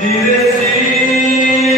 y decirte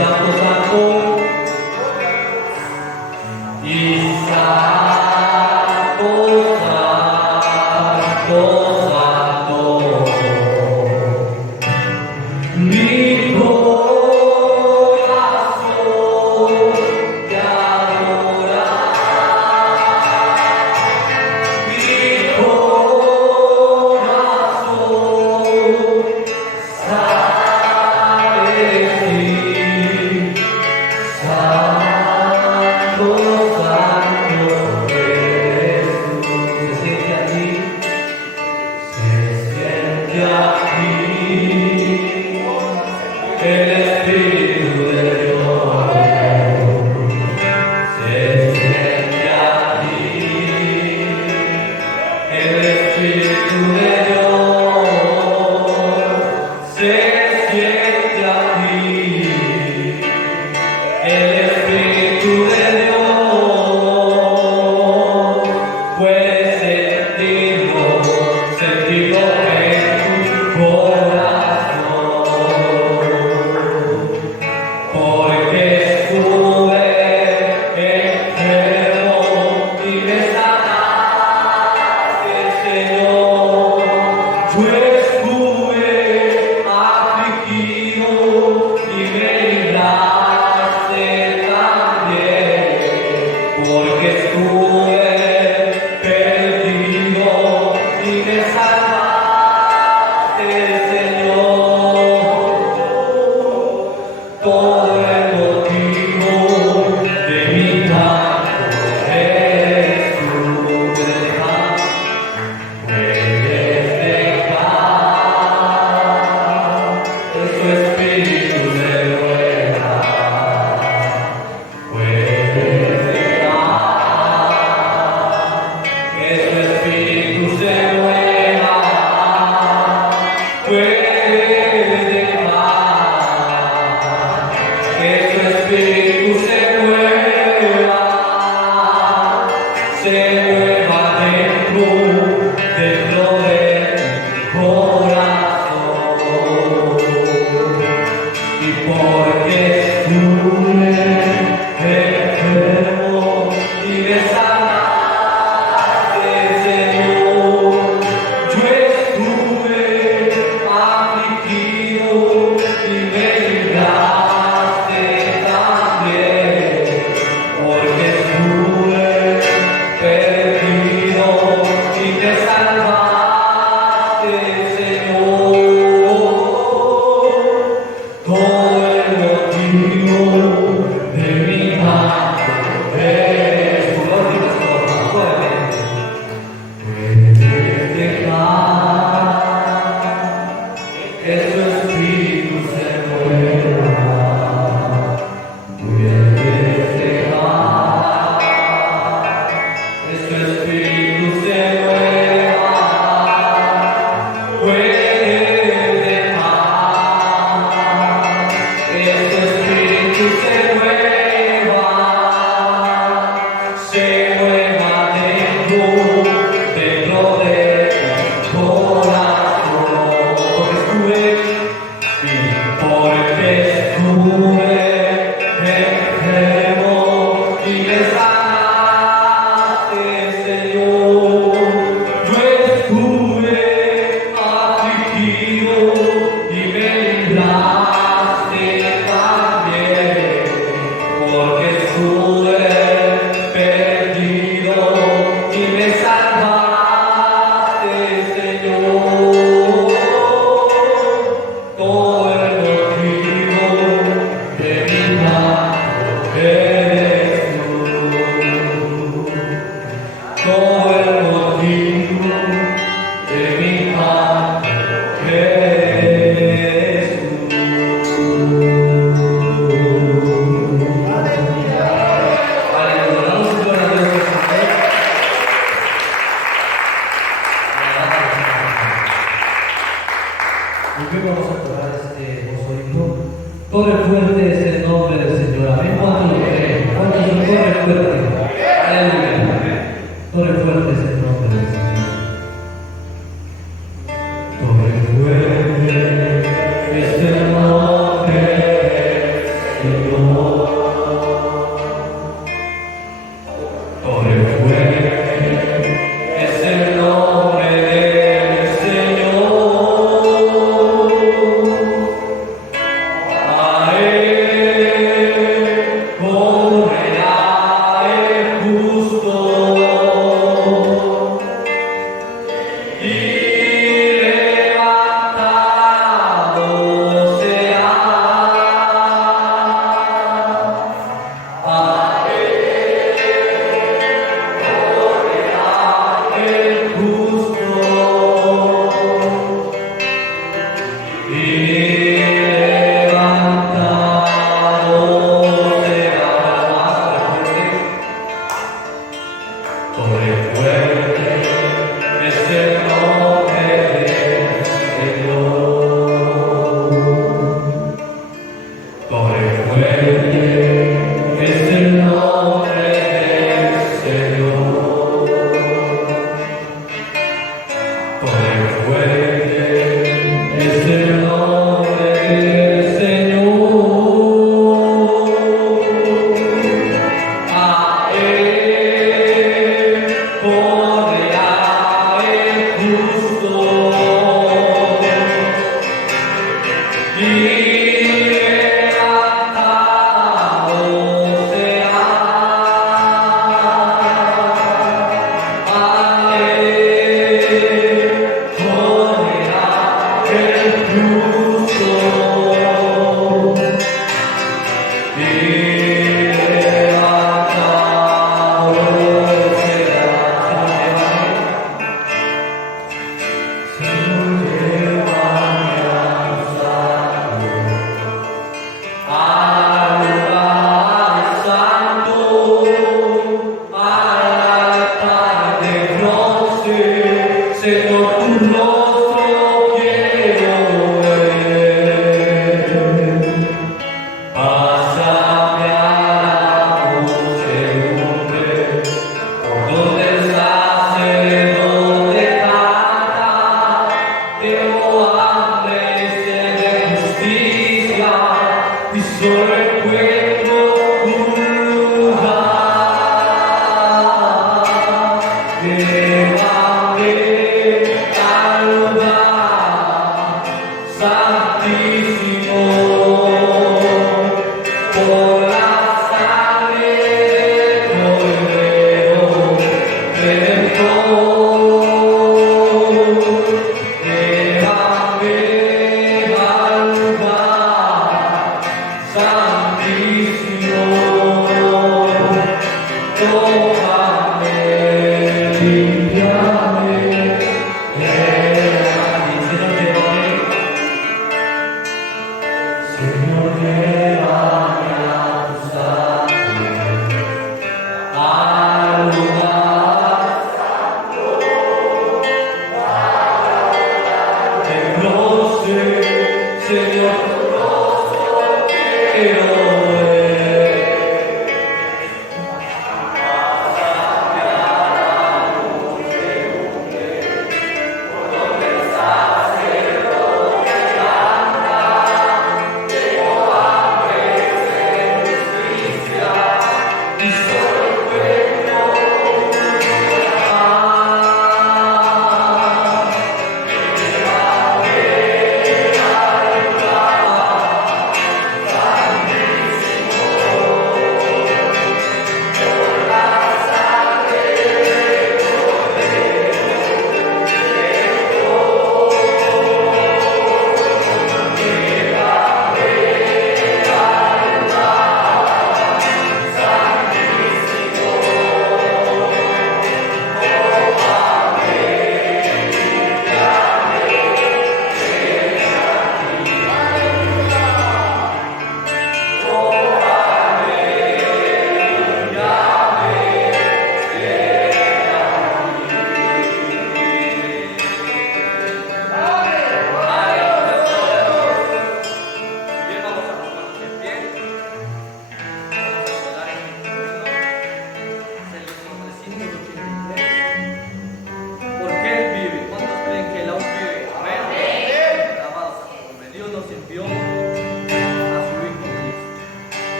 Santo,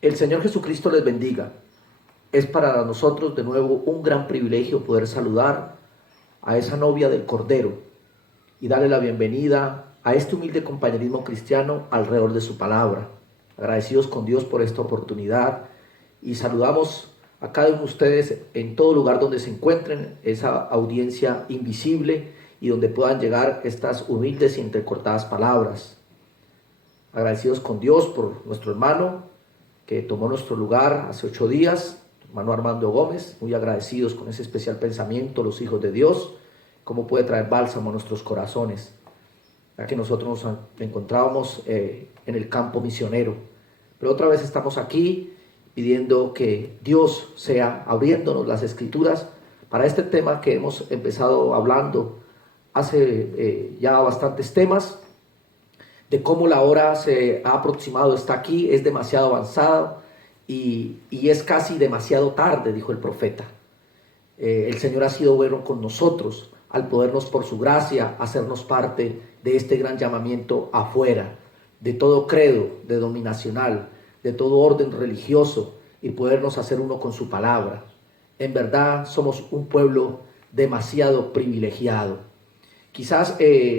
El Señor Jesucristo les bendiga. Es para nosotros de nuevo un gran privilegio poder saludar a esa novia del Cordero y darle la bienvenida a este humilde compañerismo cristiano alrededor de su palabra. Agradecidos con Dios por esta oportunidad y saludamos a cada uno de ustedes en todo lugar donde se encuentren, esa audiencia invisible y donde puedan llegar estas humildes y entrecortadas palabras. Agradecidos con Dios por nuestro hermano que tomó nuestro lugar hace 8 días, hermano Armando Gómez, muy agradecidos con ese especial pensamiento, los hijos de Dios, cómo puede traer bálsamo a nuestros corazones, ya que nosotros nos encontrábamos en el campo misionero. Pero otra vez estamos aquí pidiendo que Dios sea abriéndonos las escrituras para este tema que hemos empezado hablando hace ya bastantes temas, de cómo la hora se ha aproximado, está aquí, es demasiado avanzado y es casi demasiado tarde, dijo el profeta. El Señor ha sido bueno con nosotros al podernos por su gracia hacernos parte de este gran llamamiento afuera, de todo credo, de dominacional, de todo orden religioso y podernos hacer uno con su palabra. En verdad somos un pueblo demasiado privilegiado. Quizás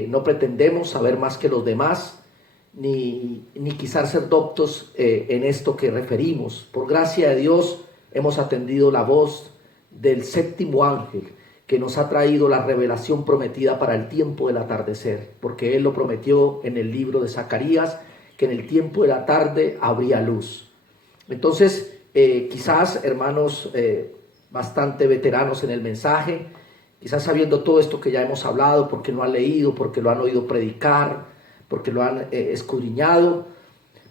no pretendemos saber más que los demás, ni quizás ser doctos en esto que referimos. Por gracia de Dios hemos atendido la voz del séptimo ángel que nos ha traído la revelación prometida para el tiempo del atardecer, porque Él lo prometió en el libro de Zacarías, que en el tiempo de la tarde habría luz. Entonces, quizás hermanos bastante veteranos en el mensaje, quizás sabiendo todo esto que ya hemos hablado, porque lo han leído, porque lo han oído predicar, porque lo han escudriñado,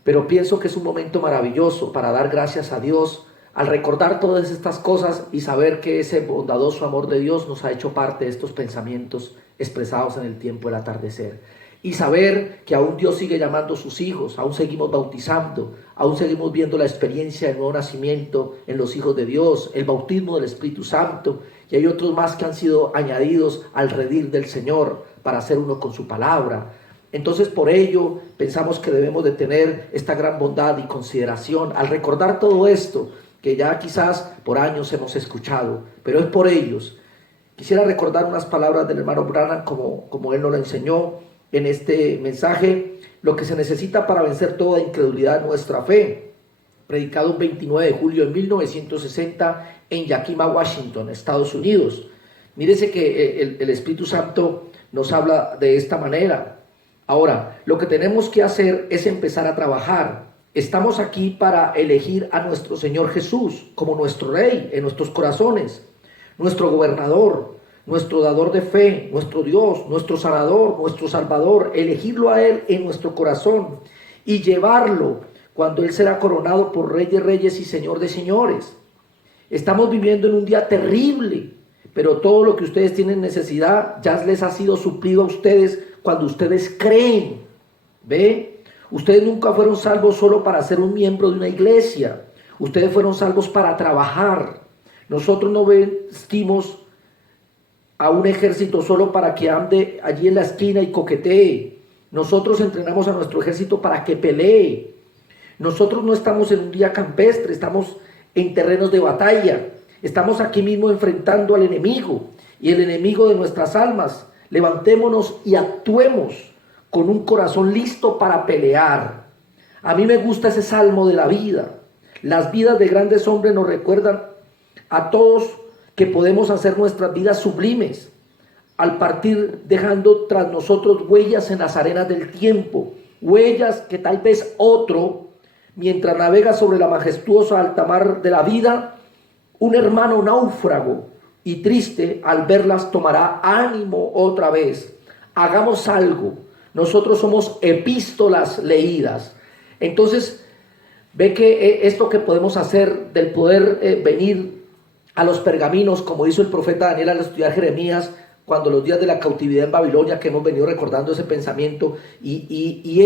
pero pienso que es un momento maravilloso para dar gracias a Dios al recordar todas estas cosas y saber que ese bondadoso amor de Dios nos ha hecho parte de estos pensamientos expresados en el tiempo del atardecer. Y saber que aún Dios sigue llamando a sus hijos, aún seguimos bautizando, aún seguimos viendo la experiencia del nuevo nacimiento en los hijos de Dios, el bautismo del Espíritu Santo, y hay otros más que han sido añadidos al redil del Señor para hacer uno con su palabra. Entonces por ello pensamos que debemos de tener esta gran bondad y consideración al recordar todo esto que ya quizás por años hemos escuchado, pero es por ellos. Quisiera recordar unas palabras del hermano Branham como él nos lo enseñó en este mensaje: lo que se necesita para vencer toda incredulidad es nuestra fe, predicado el 29 de julio de 1960 en Yakima, Washington, Estados Unidos. Mírese que el Espíritu Santo nos habla de esta manera. Ahora, lo que tenemos que hacer es empezar a trabajar. Estamos aquí para elegir a nuestro Señor Jesús como nuestro Rey en nuestros corazones, nuestro gobernador, nuestro dador de fe, nuestro Dios, nuestro sanador, nuestro salvador, elegirlo a Él en nuestro corazón y llevarlo cuando Él será coronado por Rey de Reyes y Señor de Señores. Estamos viviendo en un día terrible, pero todo lo que ustedes tienen necesidad ya les ha sido suplido a ustedes cuando ustedes creen. ¿Ve? Ustedes nunca fueron salvos solo para ser un miembro de una iglesia. Ustedes fueron salvos para trabajar. Nosotros no vestimos a un ejército solo para que ande allí en la esquina y coquetee. Nosotros entrenamos a nuestro ejército para que pelee. Nosotros no estamos en un día campestre, estamos en terrenos de batalla. Estamos aquí mismo enfrentando al enemigo y el enemigo de nuestras almas. Levantémonos y actuemos con un corazón listo para pelear. A mí me gusta ese salmo de la vida. Las vidas de grandes hombres nos recuerdan a todos que podemos hacer nuestras vidas sublimes al partir dejando tras nosotros huellas en las arenas del tiempo, huellas que tal vez otro, mientras navega sobre la majestuosa alta mar de la vida, un hermano náufrago y triste al verlas tomará ánimo otra vez. Hagamos algo. Nosotros somos epístolas leídas. Entonces, ve que esto que podemos hacer del poder venir a los pergaminos, como hizo el profeta Daniel al estudiar Jeremías, cuando los días de la cautividad en Babilonia, que hemos venido recordando ese pensamiento, y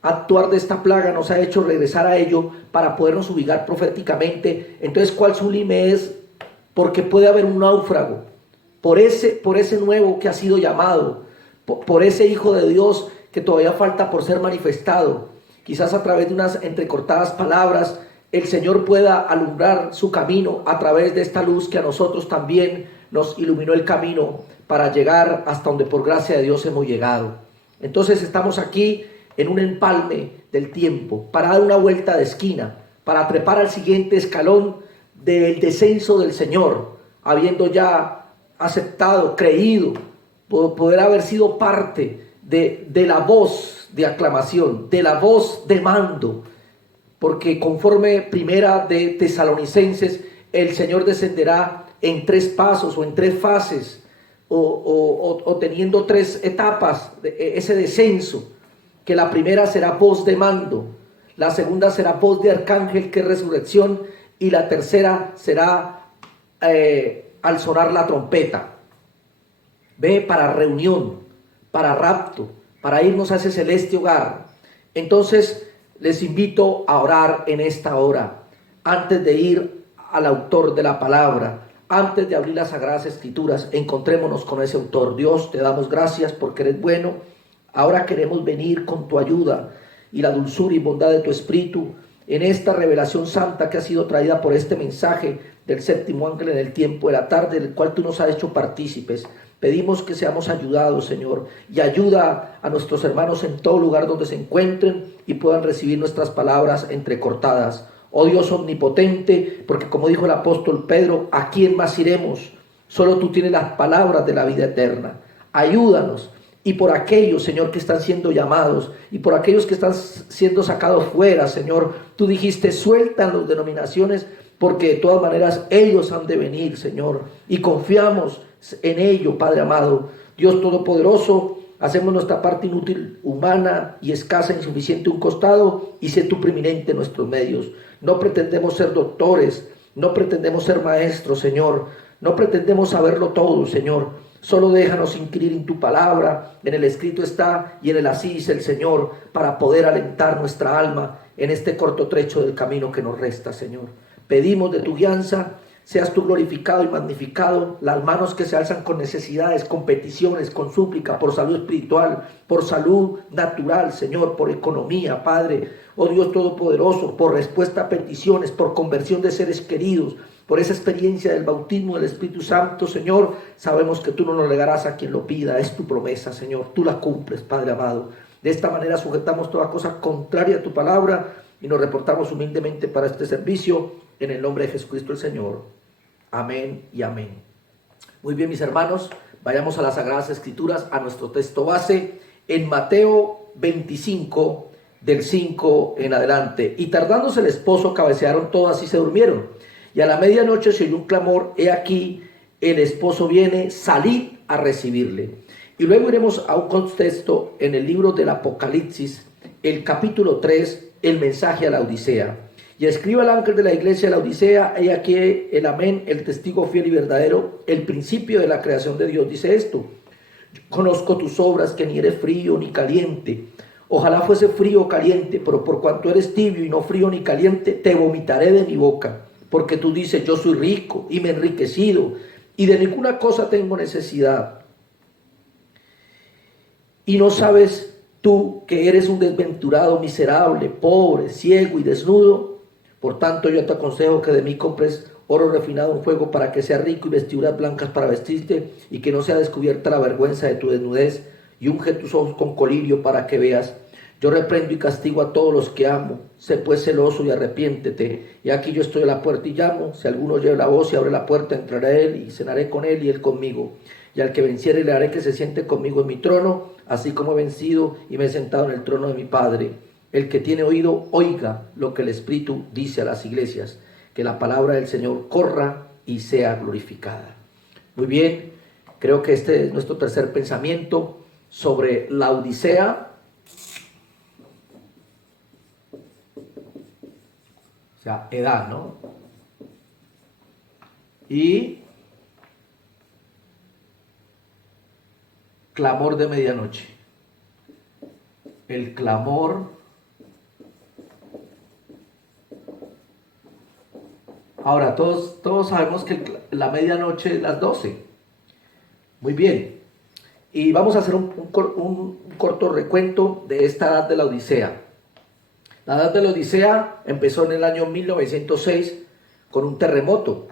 actuar de esta plaga nos ha hecho regresar a ello para podernos ubicar proféticamente. Entonces, ¿cuál sublime es? Porque puede haber un náufrago, por ese nuevo que ha sido llamado, por ese Hijo de Dios que todavía falta por ser manifestado. Quizás a través de unas entrecortadas palabras, el Señor pueda alumbrar su camino a través de esta luz que a nosotros también nos iluminó el camino para llegar hasta donde por gracia de Dios hemos llegado. Entonces estamos aquí en un empalme del tiempo, para dar una vuelta de esquina, para trepar al siguiente escalón del descenso del Señor, habiendo ya aceptado, creído, poder haber sido parte de la voz de aclamación, de la voz de mando, porque conforme primera de Tesalonicenses, el Señor descenderá en 3 pasos o en 3 fases, o teniendo 3 etapas de ese descenso, que la primera será voz de mando, la segunda será voz de arcángel, que es resurrección, y la tercera será al sonar la trompeta. Ve, para reunión, para rapto, para irnos a ese celeste hogar. Entonces les invito a orar en esta hora, antes de ir al autor de la palabra, antes de abrir las Sagradas Escrituras. Encontrémonos con ese autor. Dios, te damos gracias porque eres bueno. Ahora queremos venir con tu ayuda y la dulzura y bondad de tu Espíritu en esta revelación santa que ha sido traída por este mensaje del séptimo ángel en el tiempo de la tarde, del cual tú nos has hecho partícipes. Pedimos que seamos ayudados, Señor, y ayuda a nuestros hermanos en todo lugar donde se encuentren y puedan recibir nuestras palabras entrecortadas. Oh Dios omnipotente, porque como dijo el apóstol Pedro, ¿a quién más iremos? Solo tú tienes las palabras de la vida eterna. Ayúdanos. Y por aquellos, Señor, que están siendo llamados, y por aquellos que están siendo sacados fuera, Señor, tú dijiste, sueltan las denominaciones, porque de todas maneras ellos han de venir, Señor, y confiamos en ello, Padre amado. Dios Todopoderoso, hacemos nuestra parte inútil, humana y escasa, insuficiente a un costado, y sé tú preeminente en nuestros medios. No pretendemos ser doctores, no pretendemos ser maestros, Señor, no pretendemos saberlo todo, Señor. Solo déjanos inquirir en tu palabra, en el escrito está y en el así dice el Señor, para poder alentar nuestra alma en este corto trecho del camino que nos resta, Señor. Pedimos de tu guianza, seas tú glorificado y magnificado, las manos que se alzan con necesidades, con peticiones, con súplica, por salud espiritual, por salud natural, Señor, por economía, Padre, oh Dios Todopoderoso, por respuesta a peticiones, por conversión de seres queridos, por esa experiencia del bautismo del Espíritu Santo, Señor, sabemos que tú no nos negarás a quien lo pida, es tu promesa, Señor, tú la cumples, Padre amado. De esta manera sujetamos toda cosa contraria a tu palabra y nos reportamos humildemente para este servicio, en el nombre de Jesucristo el Señor. Amén y amén. Muy bien, mis hermanos, vayamos a las Sagradas Escrituras, a nuestro texto base, en Mateo 25, del 5 en adelante. Y tardándose el esposo, cabecearon todas y se durmieron. Y a la medianoche se oyó un clamor, he aquí, el esposo viene, salid a recibirle. Y luego iremos a un contexto en el libro del Apocalipsis, el capítulo 3, el mensaje a la Odisea. Y escriba el ángel de la iglesia de la Odisea, he aquí el amén, el testigo fiel y verdadero, el principio de la creación de Dios, dice esto: conozco tus obras, que ni eres frío ni caliente. Ojalá fuese frío o caliente, pero por cuanto eres tibio y no frío ni caliente, te vomitaré de mi boca. Porque tú dices, yo soy rico y me he enriquecido, y de ninguna cosa tengo necesidad. Y no sabes tú que eres un desventurado, miserable, pobre, ciego y desnudo. Por tanto, yo te aconsejo que de mí compres oro refinado en fuego, para que sea rico, y vestiduras blancas para vestirte, y que no sea descubierta la vergüenza de tu desnudez, y unge tus ojos con colirio para que veas. Yo reprendo y castigo a todos los que amo. Sé pues celoso y arrepiéntete. Y aquí yo estoy a la puerta y llamo. Si alguno oye la voz y abre la puerta, entraré a él y cenaré con él y él conmigo. Y al que venciere le haré que se siente conmigo en mi trono, así como he vencido y me he sentado en el trono de mi Padre. El que tiene oído, oiga lo que el Espíritu dice a las iglesias. Que la palabra del Señor corra y sea glorificada. Muy bien, creo que este es nuestro tercer pensamiento sobre la Odisea. O sea, edad, ¿no? Y clamor de medianoche. El clamor. Ahora, todos sabemos que la medianoche es las 12. Muy bien. Y vamos a hacer un corto recuento de esta edad de la Odisea. La edad de la Odisea empezó en el año 1906 con un terremoto.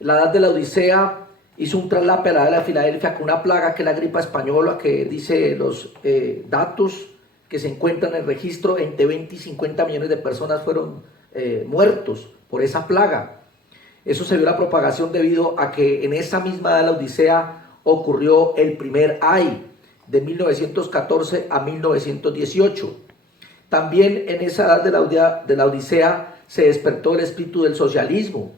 La edad de la Odisea hizo un traslape a la edad de la Filadelfia con una plaga que es la gripa española, que dice los datos que se encuentran en el registro, entre 20 y 50 millones de personas fueron muertos por esa plaga. Eso se vio la propagación debido a que en esa misma edad de la Odisea ocurrió el primer ay de 1914 a 1918. También en esa edad de la Odisea se despertó el espíritu del socialismo.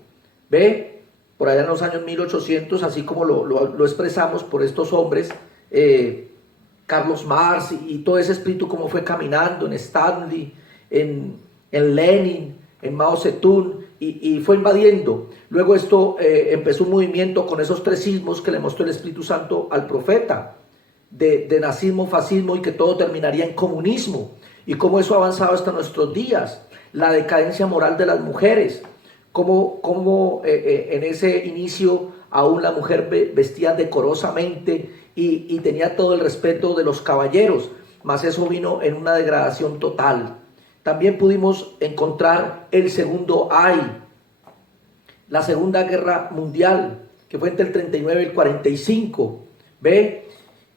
¿Ve? Por allá en los años 1800, así como lo expresamos por estos hombres, Carlos Marx y todo ese espíritu como fue caminando en Stanley, en Lenin, en Mao Zedong, y fue invadiendo. Luego esto empezó un movimiento con esos tres sismos que le mostró el Espíritu Santo al profeta, de nazismo, fascismo, y que todo terminaría en comunismo. Y cómo eso ha avanzado hasta nuestros días, la decadencia moral de las mujeres, cómo en ese inicio aún la mujer vestía decorosamente y tenía todo el respeto de los caballeros, mas eso vino en una degradación total. También pudimos encontrar el segundo ay, la Segunda Guerra Mundial, que fue entre el 39 y el 45, ¿ve?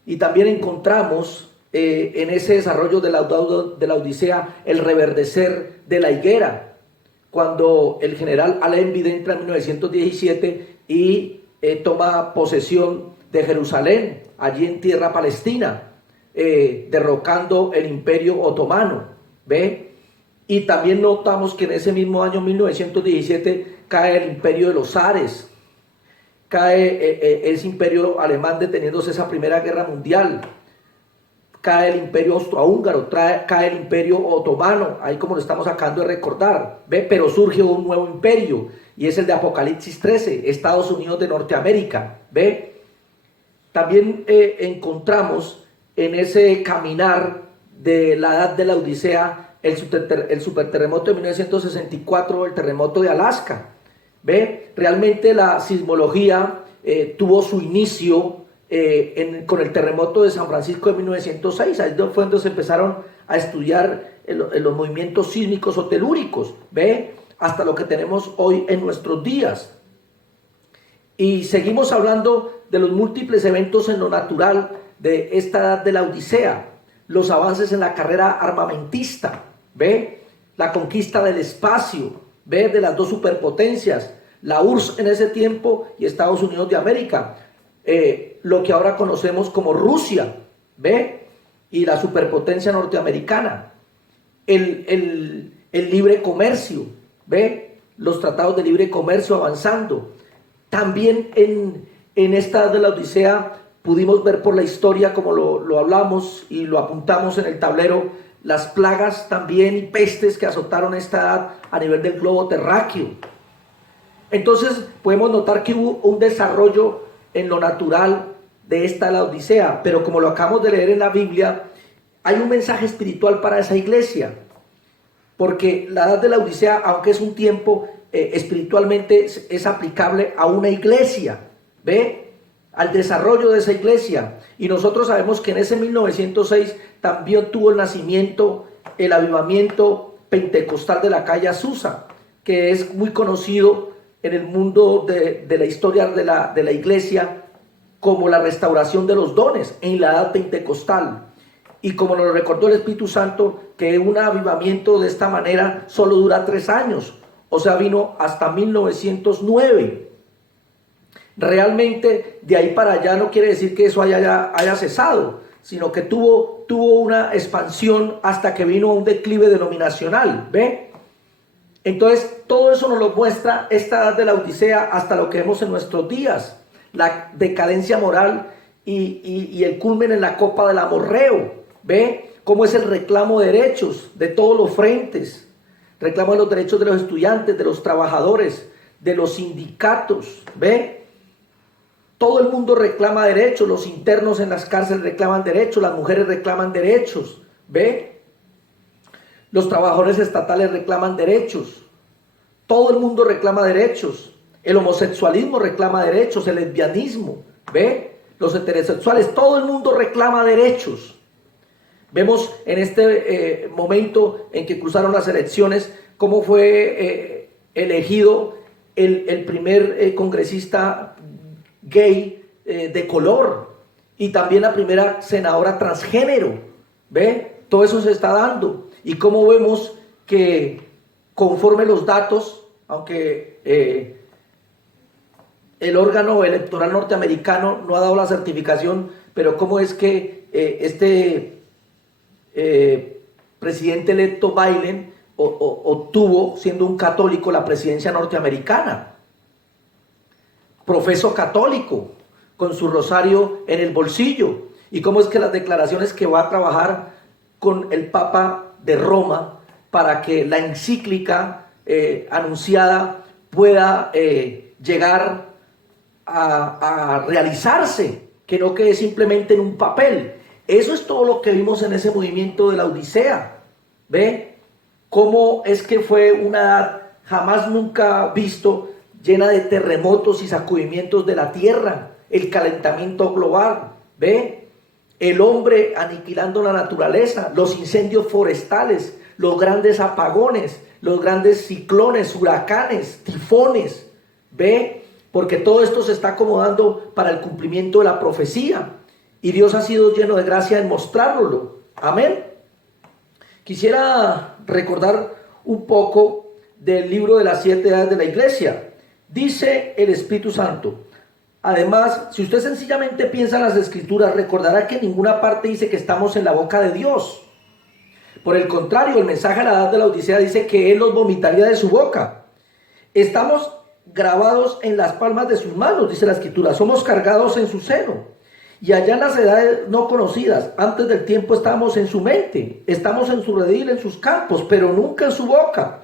Y también encontramos en ese desarrollo de la Odisea el reverdecer de la higuera, cuando el general Allenby entra en 1917 y toma posesión de Jerusalén, allí en tierra palestina, derrocando el imperio otomano, ¿ve? Y también notamos que en ese mismo año 1917 cae el imperio de los zares, cae ese imperio alemán deteniéndose esa primera guerra mundial, cae el imperio austrohúngaro, cae el imperio otomano, ahí como lo estamos acabando de recordar, ¿ve? Pero surge un nuevo imperio, y es el de Apocalipsis 13, Estados Unidos de Norteamérica, ¿ve? También encontramos en ese caminar de la edad de la Odisea el superterremoto de 1964, el terremoto de Alaska, ¿ve? Realmente la sismología tuvo su inicio con el terremoto de San Francisco de 1906. Ahí fue donde se empezaron a estudiar los movimientos sísmicos o telúricos, ¿ve? Hasta lo que tenemos hoy en nuestros días. Y seguimos hablando de los múltiples eventos en lo natural de esta edad de la Odisea, los avances en la carrera armamentista, ¿ve? La conquista del espacio, ¿ve? De las dos superpotencias, la URSS en ese tiempo y Estados Unidos de América, lo que ahora conocemos como Rusia, ¿ve? Y la superpotencia norteamericana, el libre comercio, ¿ve? Los tratados de libre comercio avanzando. También en esta edad de la Odisea pudimos ver por la historia, como lo hablamos y lo apuntamos en el tablero, las plagas también y pestes que azotaron esta edad a nivel del globo terráqueo. Entonces podemos notar que hubo un desarrollo en lo natural de esta la Odisea, pero como lo acabamos de leer en la Biblia, hay un mensaje espiritual para esa iglesia, porque la edad de la Odisea, aunque es un tiempo espiritualmente, es aplicable a una iglesia, ¿ve? Al desarrollo de esa iglesia. Y nosotros sabemos que en ese 1906 también tuvo el nacimiento, el avivamiento pentecostal de la calle Azusa, que es muy conocido en el mundo de la historia de la iglesia como la restauración de los dones en la edad pentecostal. Y como nos lo recordó el Espíritu Santo, que un avivamiento de esta manera solo dura 3 años, o sea, vino hasta 1909. Realmente de ahí para allá no quiere decir que eso haya cesado, sino que tuvo una expansión hasta que vino un declive denominacional, ¿ve? Entonces todo eso nos lo muestra esta edad de la Odisea hasta lo que vemos en nuestros días, la decadencia moral y el culmen en la copa del amorreo, ¿ve? Cómo es el reclamo de derechos de todos los frentes, reclamo de los derechos de los estudiantes, de los trabajadores, de los sindicatos, ¿ve? Todo el mundo reclama derechos, los internos en las cárceles reclaman derechos, las mujeres reclaman derechos, ¿ve? Los trabajadores estatales reclaman derechos, todo el mundo reclama derechos, el homosexualismo reclama derechos, el lesbianismo, ¿ve? Los heterosexuales, todo el mundo reclama derechos. Vemos en este momento en que cruzaron las elecciones cómo fue elegido el primer congresista gay de color y también la primera senadora transgénero, ¿ve? Todo eso se está dando y cómo vemos que conforme los datos, aunque el órgano electoral norteamericano no ha dado la certificación, pero cómo es que presidente electo Biden obtuvo, siendo un católico, la presidencia norteamericana. Profeso católico, con su rosario en el bolsillo. Y cómo es que las declaraciones que va a trabajar con el Papa de Roma para que la encíclica anunciada pueda llegar a realizarse, que no quede simplemente en un papel. Eso es todo lo que vimos en ese movimiento de la Odisea. ¿Ve? Cómo es que fue una edad jamás nunca visto, llena de terremotos y sacudimientos de la tierra, el calentamiento global, ¿ve? El hombre aniquilando la naturaleza, los incendios forestales, los grandes apagones, los grandes ciclones, huracanes, tifones, ¿ve? Porque todo esto se está acomodando para el cumplimiento de la profecía y Dios ha sido lleno de gracia en mostrárnoslo. Amén. Quisiera recordar un poco del libro de las 7 edades de la iglesia. Dice el Espíritu Santo: además, si usted sencillamente piensa en las Escrituras, recordará que en ninguna parte dice que estamos en la boca de Dios. Por el contrario, el mensaje de la edad de la Odisea dice que Él los vomitaría de su boca. Estamos grabados en las palmas de sus manos, dice la Escritura. Somos cargados en su seno. Y allá en las edades no conocidas, antes del tiempo, estamos en su mente. Estamos en su redil, en sus campos, pero nunca en su boca.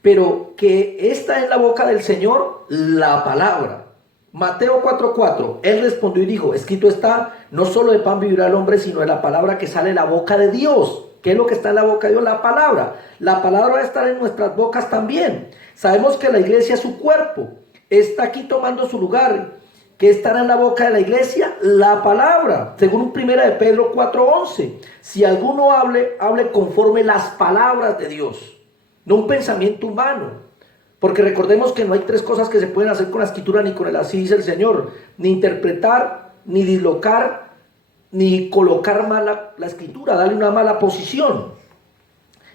Pero que está en la boca del Señor la palabra. Mateo 4:4, Él respondió y dijo: escrito está, no solo de pan vivirá el hombre, sino de la palabra que sale de la boca de Dios. ¿Qué es lo que está en la boca de Dios? La palabra. La palabra va a estar en nuestras bocas también. Sabemos que la iglesia es su cuerpo, está aquí tomando su lugar. ¿Qué estará en la boca de la iglesia? La palabra. Según 1 de Pedro 4:11, si alguno hable conforme las palabras de Dios, no un pensamiento humano. Porque recordemos que no hay 3 cosas que se pueden hacer con la Escritura ni con el así dice el Señor: ni interpretar, ni dislocar, ni colocar mal la Escritura, darle una mala posición.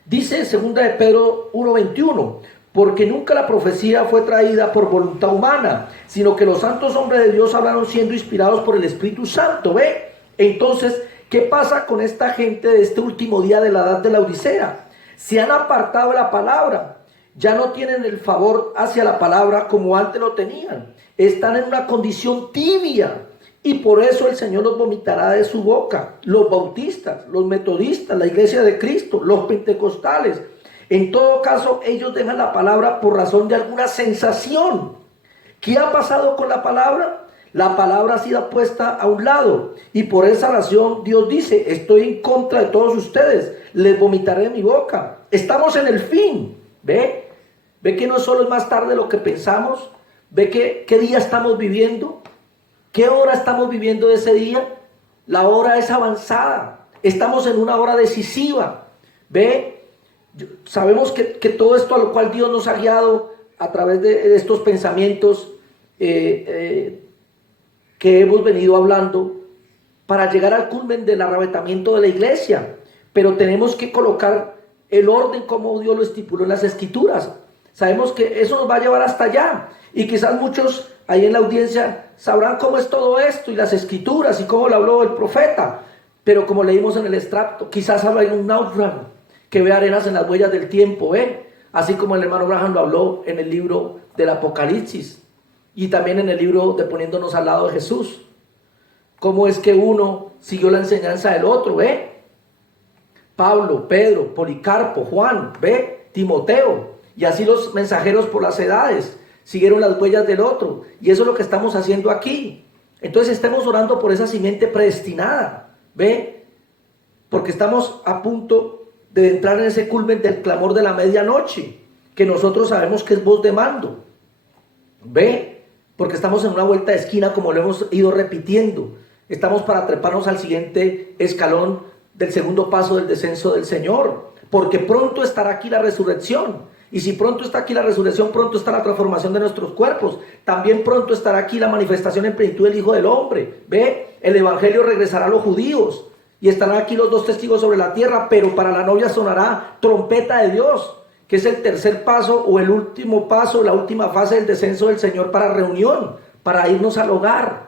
Dice 2 de Pedro 1:21, porque nunca la profecía fue traída por voluntad humana, sino que los santos hombres de Dios hablaron siendo inspirados por el Espíritu Santo. ¿Ve? Entonces, ¿qué pasa con esta gente de este último día de la edad de la Odisea? Se han apartado de la palabra. Ya no tienen el favor hacia la palabra como antes lo tenían. Están en una condición tibia. Y por eso el Señor los vomitará de su boca. Los bautistas, los metodistas, la iglesia de Cristo, los pentecostales. En todo caso, ellos dejan la palabra por razón de alguna sensación. ¿Qué ha pasado con la palabra? La palabra ha sido puesta a un lado. Y por esa razón Dios dice, estoy en contra de todos ustedes. Les vomitaré de mi boca. Estamos en el fin. ¿Ve? ¿Ve que no solo es más tarde de lo que pensamos? ¿Ve qué día estamos viviendo? ¿Qué hora estamos viviendo de ese día? La hora es avanzada. Estamos en una hora decisiva. ¿Ve? Sabemos que todo esto a lo cual Dios nos ha guiado a través de estos pensamientos que hemos venido hablando para llegar al culmen del arrebatamiento de la iglesia. Pero tenemos que colocar el orden como Dios lo estipuló en las Escrituras. Sabemos que eso nos va a llevar hasta allá. Y quizás muchos ahí en la audiencia sabrán cómo es todo esto y las Escrituras y cómo lo habló el profeta. Pero como leímos en el extracto, quizás habla de un náufrago que ve arenas en las huellas del tiempo, así como el hermano Branham lo habló en el libro del Apocalipsis y también en el libro de Poniéndonos al lado de Jesús. Cómo es que uno siguió la enseñanza del otro, Pablo, Pedro, Policarpo, Juan, Timoteo, y así los mensajeros por las edades siguieron las huellas del otro, y eso es lo que estamos haciendo aquí. Entonces estemos orando por esa simiente predestinada, porque estamos a punto de entrar en ese culmen del clamor de la medianoche, que nosotros sabemos que es voz de mando, porque estamos en una vuelta de esquina, como lo hemos ido repitiendo. Estamos para treparnos al siguiente escalón del segundo paso del descenso del Señor, porque pronto estará aquí la resurrección. Y si pronto está aquí la resurrección, pronto está la transformación de nuestros cuerpos. También pronto estará aquí la manifestación en plenitud del Hijo del Hombre. El evangelio regresará a los judíos y estarán aquí los dos testigos sobre la tierra, pero para la novia sonará trompeta de Dios, que es el tercer paso o el último paso, la última fase del descenso del Señor para reunión, para irnos al hogar.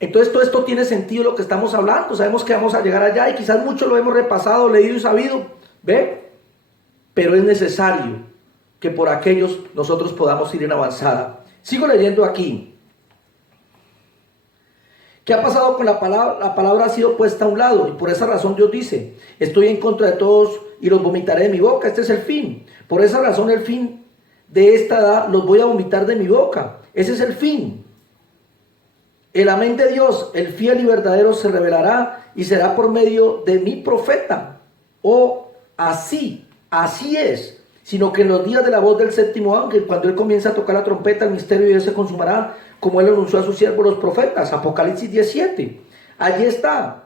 Entonces todo esto tiene sentido lo que estamos hablando. Sabemos que vamos a llegar allá y quizás mucho lo hemos repasado, leído y sabido, pero es necesario que por aquellos nosotros podamos ir en avanzada. Sigo leyendo aquí. ¿Qué ha pasado con la palabra? La palabra ha sido puesta a un lado y por esa razón Dios dice, estoy en contra de todos y los vomitaré de mi boca. Este es el fin. Por esa razón el fin de esta edad los voy a vomitar de mi boca. Ese es el fin. El amén de Dios, el fiel y verdadero, se revelará y será por medio de mi profeta. Así es. Sino que en los días de la voz del séptimo ángel, cuando él comienza a tocar la trompeta, el misterio de Dios se consumará, como él anunció a sus siervos los profetas. Apocalipsis 17. Allí está,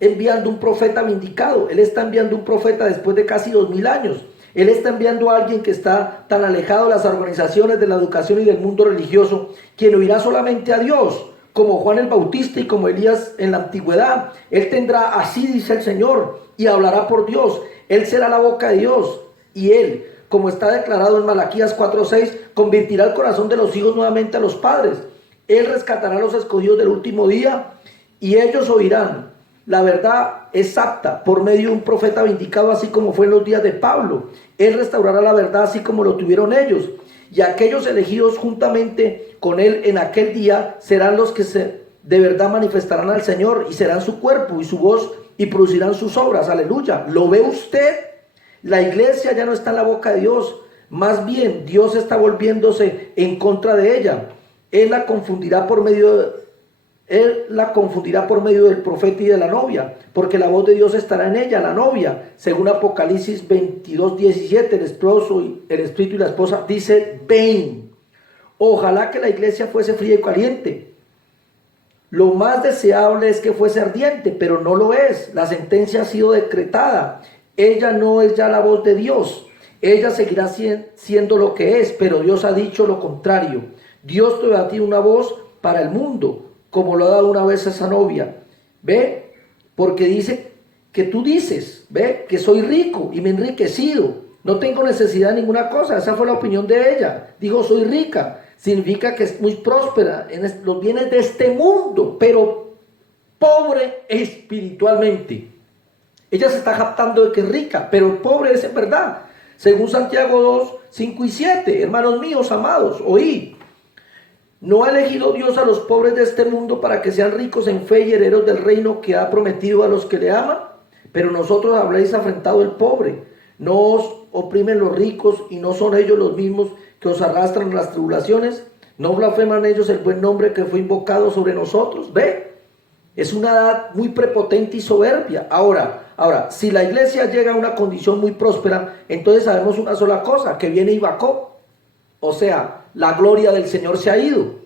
enviando un profeta vindicado. Él está enviando un profeta después de casi 2000 años. Él está enviando a alguien que está tan alejado de las organizaciones de la educación y del mundo religioso, quien oirá solamente a Dios, como Juan el Bautista y como Elías en la antigüedad. Él tendrá, así dice el Señor, y hablará por Dios. Él será la boca de Dios, y él, como está declarado en Malaquías 4:6, convertirá el corazón de los hijos nuevamente a los padres. Él rescatará a los escogidos del último día, y ellos oirán la verdad exacta por medio de un profeta vindicado, así como fue en los días de Pablo. Él restaurará la verdad así como lo tuvieron ellos, y aquellos elegidos juntamente con él en aquel día serán los que de verdad manifestarán al Señor, y serán su cuerpo y su voz, y producirán sus obras. Aleluya. ¿Lo ve usted? La iglesia ya no está en la boca de Dios, más bien Dios está volviéndose en contra de ella. Él la confundirá por medio del profeta y de la novia, porque la voz de Dios estará en ella, la novia. Según Apocalipsis 22:17, el espíritu y la esposa dice: ven. Ojalá que la iglesia fuese fría y caliente. Lo más deseable es que fuese ardiente, pero no lo es. La sentencia ha sido decretada. Ella no es ya la voz de Dios. Ella seguirá siendo lo que es, pero Dios ha dicho lo contrario. Dios te da a ti una voz para el mundo, como lo ha dado una vez a esa novia. Porque dice que tú dices, que soy rico y me he enriquecido. No tengo necesidad de ninguna cosa. Esa fue la opinión de ella. Dijo, soy rica. Significa que es muy próspera en los bienes de este mundo, pero pobre espiritualmente. Ella se está jactando de que es rica, pero pobre es en verdad. Según Santiago 2, 5 y 7, hermanos míos amados, oíd. ¿No ha elegido Dios a los pobres de este mundo para que sean ricos en fe y herederos del reino que ha prometido a los que le aman? Pero nosotros habréis afrentado el pobre. ¿No os oprimen los ricos y no son ellos los mismos que os arrastran a las tribulaciones? ¿No blasfeman ellos el buen nombre que fue invocado sobre nosotros? ¿Ve? Es una edad muy prepotente y soberbia. Ahora, si la iglesia llega a una condición muy próspera, entonces sabemos una sola cosa, que viene Jacob. O sea, la gloria del Señor se ha ido.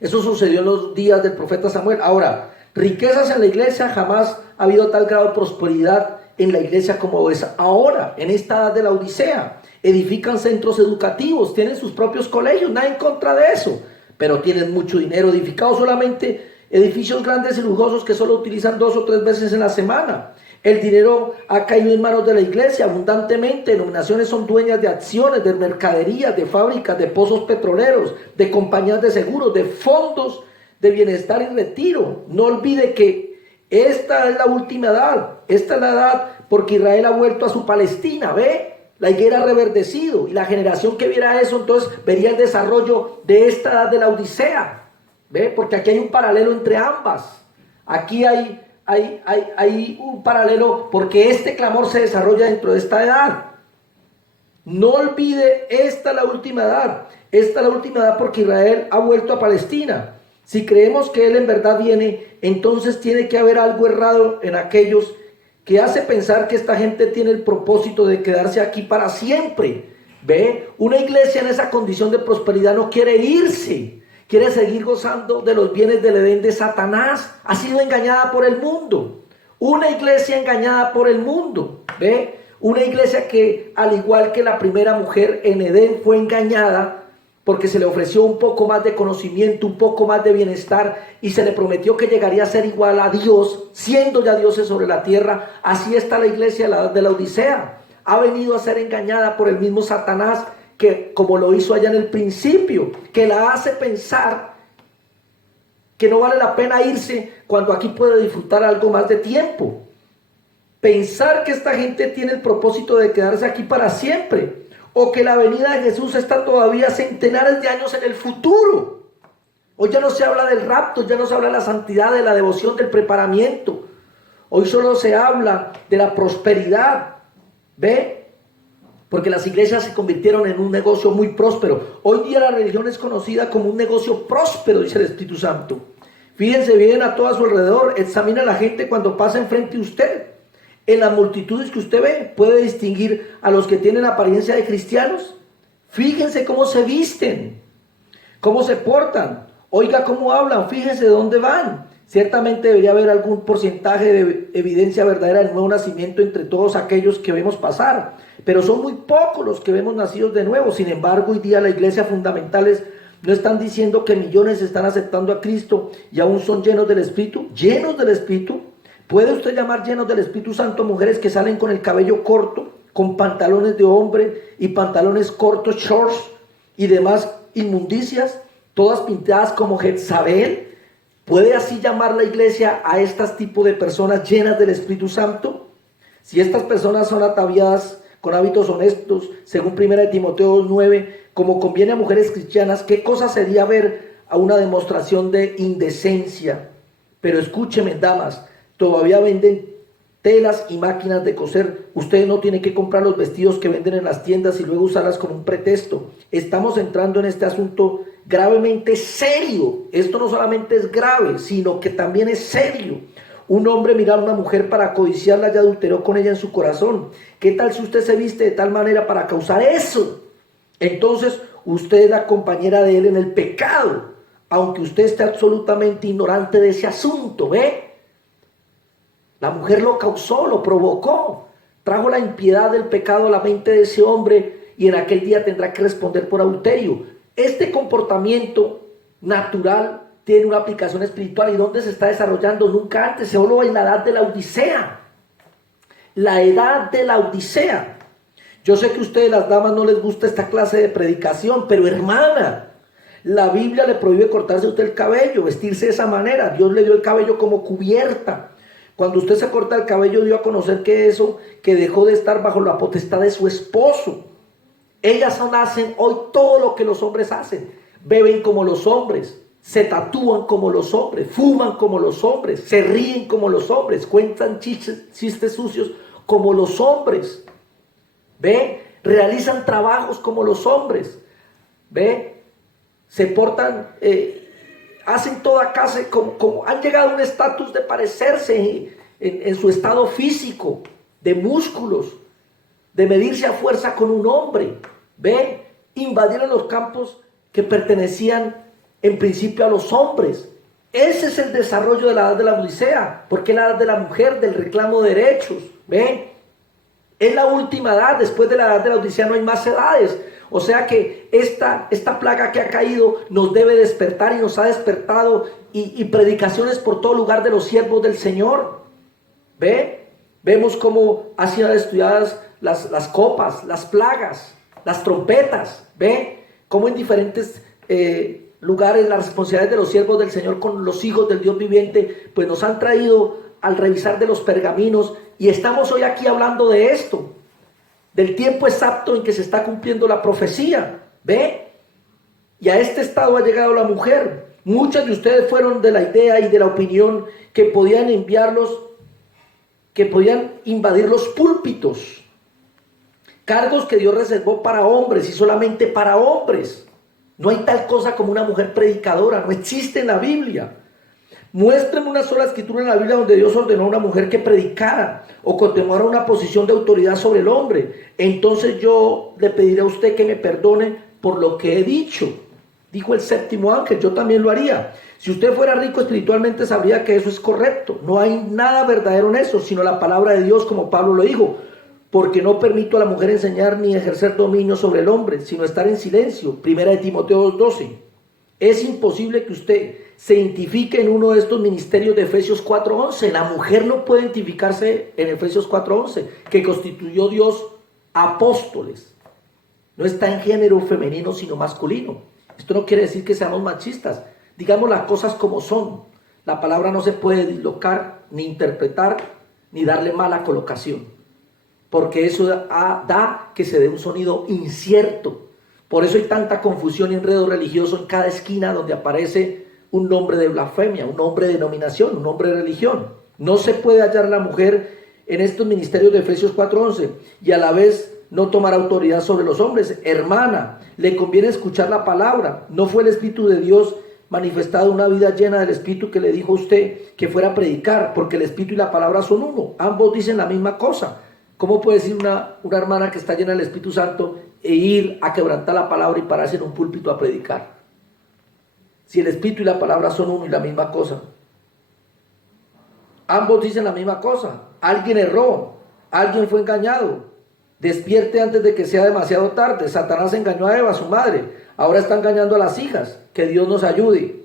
Eso sucedió en los días del profeta Samuel. Ahora, riquezas en la iglesia, jamás ha habido tal grado de prosperidad en la iglesia como es ahora, en esta edad de la Odisea. Edifican centros educativos, tienen sus propios colegios, nada en contra de eso, pero tienen mucho dinero, edificados solamente edificios grandes y lujosos que solo utilizan 2 o 3 veces en la semana. El dinero ha caído en manos de la iglesia abundantemente. Denominaciones son dueñas de acciones, de mercaderías, de fábricas, de pozos petroleros, de compañías de seguros, de fondos de bienestar y retiro. No olvide que esta es la última edad. Esta es la edad porque Israel ha vuelto a su Palestina, ¿ve? La higuera ha reverdecido, y la generación que viera eso entonces vería el desarrollo de esta edad de la Odisea, ¿ve? Porque aquí hay un paralelo entre ambas. Aquí hay un paralelo porque este clamor se desarrolla dentro de esta edad. No olvide, esta es la última edad. Esta es la última edad porque Israel ha vuelto a Palestina. Si creemos que Él en verdad viene, entonces tiene que haber algo errado en aquellos que hace pensar que esta gente tiene el propósito de quedarse aquí para siempre. ¿Ve? Una iglesia en esa condición de prosperidad no quiere irse, quiere seguir gozando de los bienes del Edén de Satanás. Ha sido engañada por el mundo. Una iglesia engañada por el mundo. ¿Ve? Una iglesia que, al igual que la primera mujer en Edén, fue engañada porque se le ofreció un poco más de conocimiento, un poco más de bienestar, y se le prometió que llegaría a ser igual a Dios, siendo ya dioses sobre la tierra. Así está la iglesia de la Odisea. Ha venido a ser engañada por el mismo Satanás, que como lo hizo allá en el principio, que la hace pensar que no vale la pena irse cuando aquí puede disfrutar algo más de tiempo. Pensar que esta gente tiene el propósito de quedarse aquí para siempre, o que la venida de Jesús está todavía centenares de años en el futuro. Hoy ya no se habla del rapto, ya no se habla de la santidad, de la devoción, del preparamiento. Hoy solo se habla de la prosperidad. ¿Ve? Porque las iglesias se convirtieron en un negocio muy próspero. Hoy día la religión es conocida como un negocio próspero, dice el Espíritu Santo. Fíjense bien a todo a su alrededor, examina a la gente cuando pasa enfrente de usted. En las multitudes que usted ve, puede distinguir a los que tienen apariencia de cristianos. Fíjense cómo se visten, cómo se portan, oiga cómo hablan, fíjense de dónde van. Ciertamente debería haber algún porcentaje de evidencia verdadera del nuevo nacimiento entre todos aquellos que vemos pasar, pero son muy pocos los que vemos nacidos de nuevo. Sin embargo, hoy día las iglesias fundamentales no están diciendo que millones están aceptando a Cristo y aún son llenos del Espíritu. ¿Llenos del Espíritu? ¿Puede usted llamar llenos del Espíritu Santo mujeres que salen con el cabello corto, con pantalones de hombre y pantalones cortos, shorts y demás inmundicias, todas pintadas como Jezabel? ¿Puede así llamar la iglesia a estas tipos de personas llenas del Espíritu Santo? Si estas personas son ataviadas con hábitos honestos, según 1 Timoteo 2:9, como conviene a mujeres cristianas, ¿qué cosa sería ver a una demostración de indecencia? Pero escúcheme, damas, todavía venden telas y máquinas de coser. Ustedes no tienen que comprar los vestidos que venden en las tiendas y luego usarlas como un pretexto. Estamos entrando en este asunto gravemente serio. Esto no solamente es grave, sino que también es serio. Un hombre mirar a una mujer para codiciarla y adulteró con ella en su corazón. ¿Qué tal si usted se viste de tal manera para causar eso? Entonces usted es la compañera de él en el pecado, aunque usted esté absolutamente ignorante de ese asunto. ¿Ve? La mujer lo causó, lo provocó, trajo la impiedad del pecado a la mente de ese hombre, y en aquel día tendrá que responder por adulterio. Este comportamiento natural tiene una aplicación espiritual. ¿Y dónde se está desarrollando? Nunca antes. Solo en la edad de la Odisea. La edad de la Odisea. Yo sé que a ustedes, las damas, no les gusta esta clase de predicación, pero hermana, la Biblia le prohíbe cortarse a usted el cabello, vestirse de esa manera. Dios le dio el cabello como cubierta. Cuando usted se corta el cabello, dio a conocer que dejó de estar bajo la potestad de su esposo. Ellas hacen hoy todo lo que los hombres hacen. Beben como los hombres, se tatúan como los hombres, fuman como los hombres, se ríen como los hombres, cuentan chistes sucios como los hombres. ¿Ve? Realizan trabajos como los hombres. ¿Ve? Se portan, hacen toda clase, como han llegado a un estatus de parecerse en su estado físico, de músculos, de medirse a fuerza con un hombre. ¿Ve? Invadieron los campos que pertenecían en principio a los hombres. Ese es el desarrollo de la edad de la Odisea, porque es la edad de la mujer, del reclamo de derechos. ¿Ve? Es la última edad. Después de la edad de la Odisea no hay más edades. O sea que esta plaga que ha caído nos debe despertar, y nos ha despertado, y predicaciones por todo lugar de los siervos del Señor. ¿Ve? Vemos cómo han sido estudiadas las copas, las plagas, las trompetas. ¿Ve? Cómo en diferentes lugares las responsabilidades de los siervos del Señor con los hijos del Dios viviente pues nos han traído al revisar de los pergaminos, y estamos hoy aquí hablando de esto, del tiempo exacto en que se está cumpliendo la profecía. ¿Ve? Y a este estado ha llegado la mujer. Muchos de ustedes fueron de la idea y de la opinión que podían invadir los púlpitos, cargos que Dios reservó para hombres y solamente para hombres. No hay tal cosa como una mujer predicadora, no existe en la Biblia. Muéstrenme una sola escritura en la Biblia donde Dios ordenó a una mujer que predicara o que tomara una posición de autoridad sobre el hombre. Entonces yo le pediré a usted que me perdone por lo que he dicho. Dijo el séptimo ángel, yo también lo haría. Si usted fuera rico espiritualmente, sabría que eso es correcto. No hay nada verdadero en eso, sino la palabra de Dios, como Pablo lo dijo. Porque no permito a la mujer enseñar ni ejercer dominio sobre el hombre, sino estar en silencio. Primera de Timoteo 2:12. Es imposible que usted se identifique en uno de estos ministerios de Efesios 4:11. La mujer no puede identificarse en Efesios 4:11, que constituyó Dios apóstoles. No está en género femenino, sino masculino. Esto no quiere decir que seamos machistas. Digamos las cosas como son. La palabra no se puede dislocar, ni interpretar, ni darle mala colocación, porque eso da que se dé un sonido incierto. Por eso hay tanta confusión y enredo religioso en cada esquina donde aparece un nombre de blasfemia, un nombre de denominación, un nombre de religión. No se puede hallar a la mujer en estos ministerios de Efesios 4:11 y a la vez no tomar autoridad sobre los hombres. Hermana, le conviene escuchar la palabra. ¿No fue el Espíritu de Dios manifestado una vida llena del Espíritu que le dijo a usted que fuera a predicar? Porque el Espíritu y la palabra son uno. Ambos dicen la misma cosa. ¿Cómo puede decir una hermana que está llena del Espíritu Santo e ir a quebrantar la palabra y pararse en un púlpito a predicar? Si el Espíritu y la palabra son uno y la misma cosa. Ambos dicen la misma cosa. Alguien erró, alguien fue engañado. Despierte antes de que sea demasiado tarde. Satanás engañó a Eva, su madre. Ahora está engañando a las hijas. Que Dios nos ayude.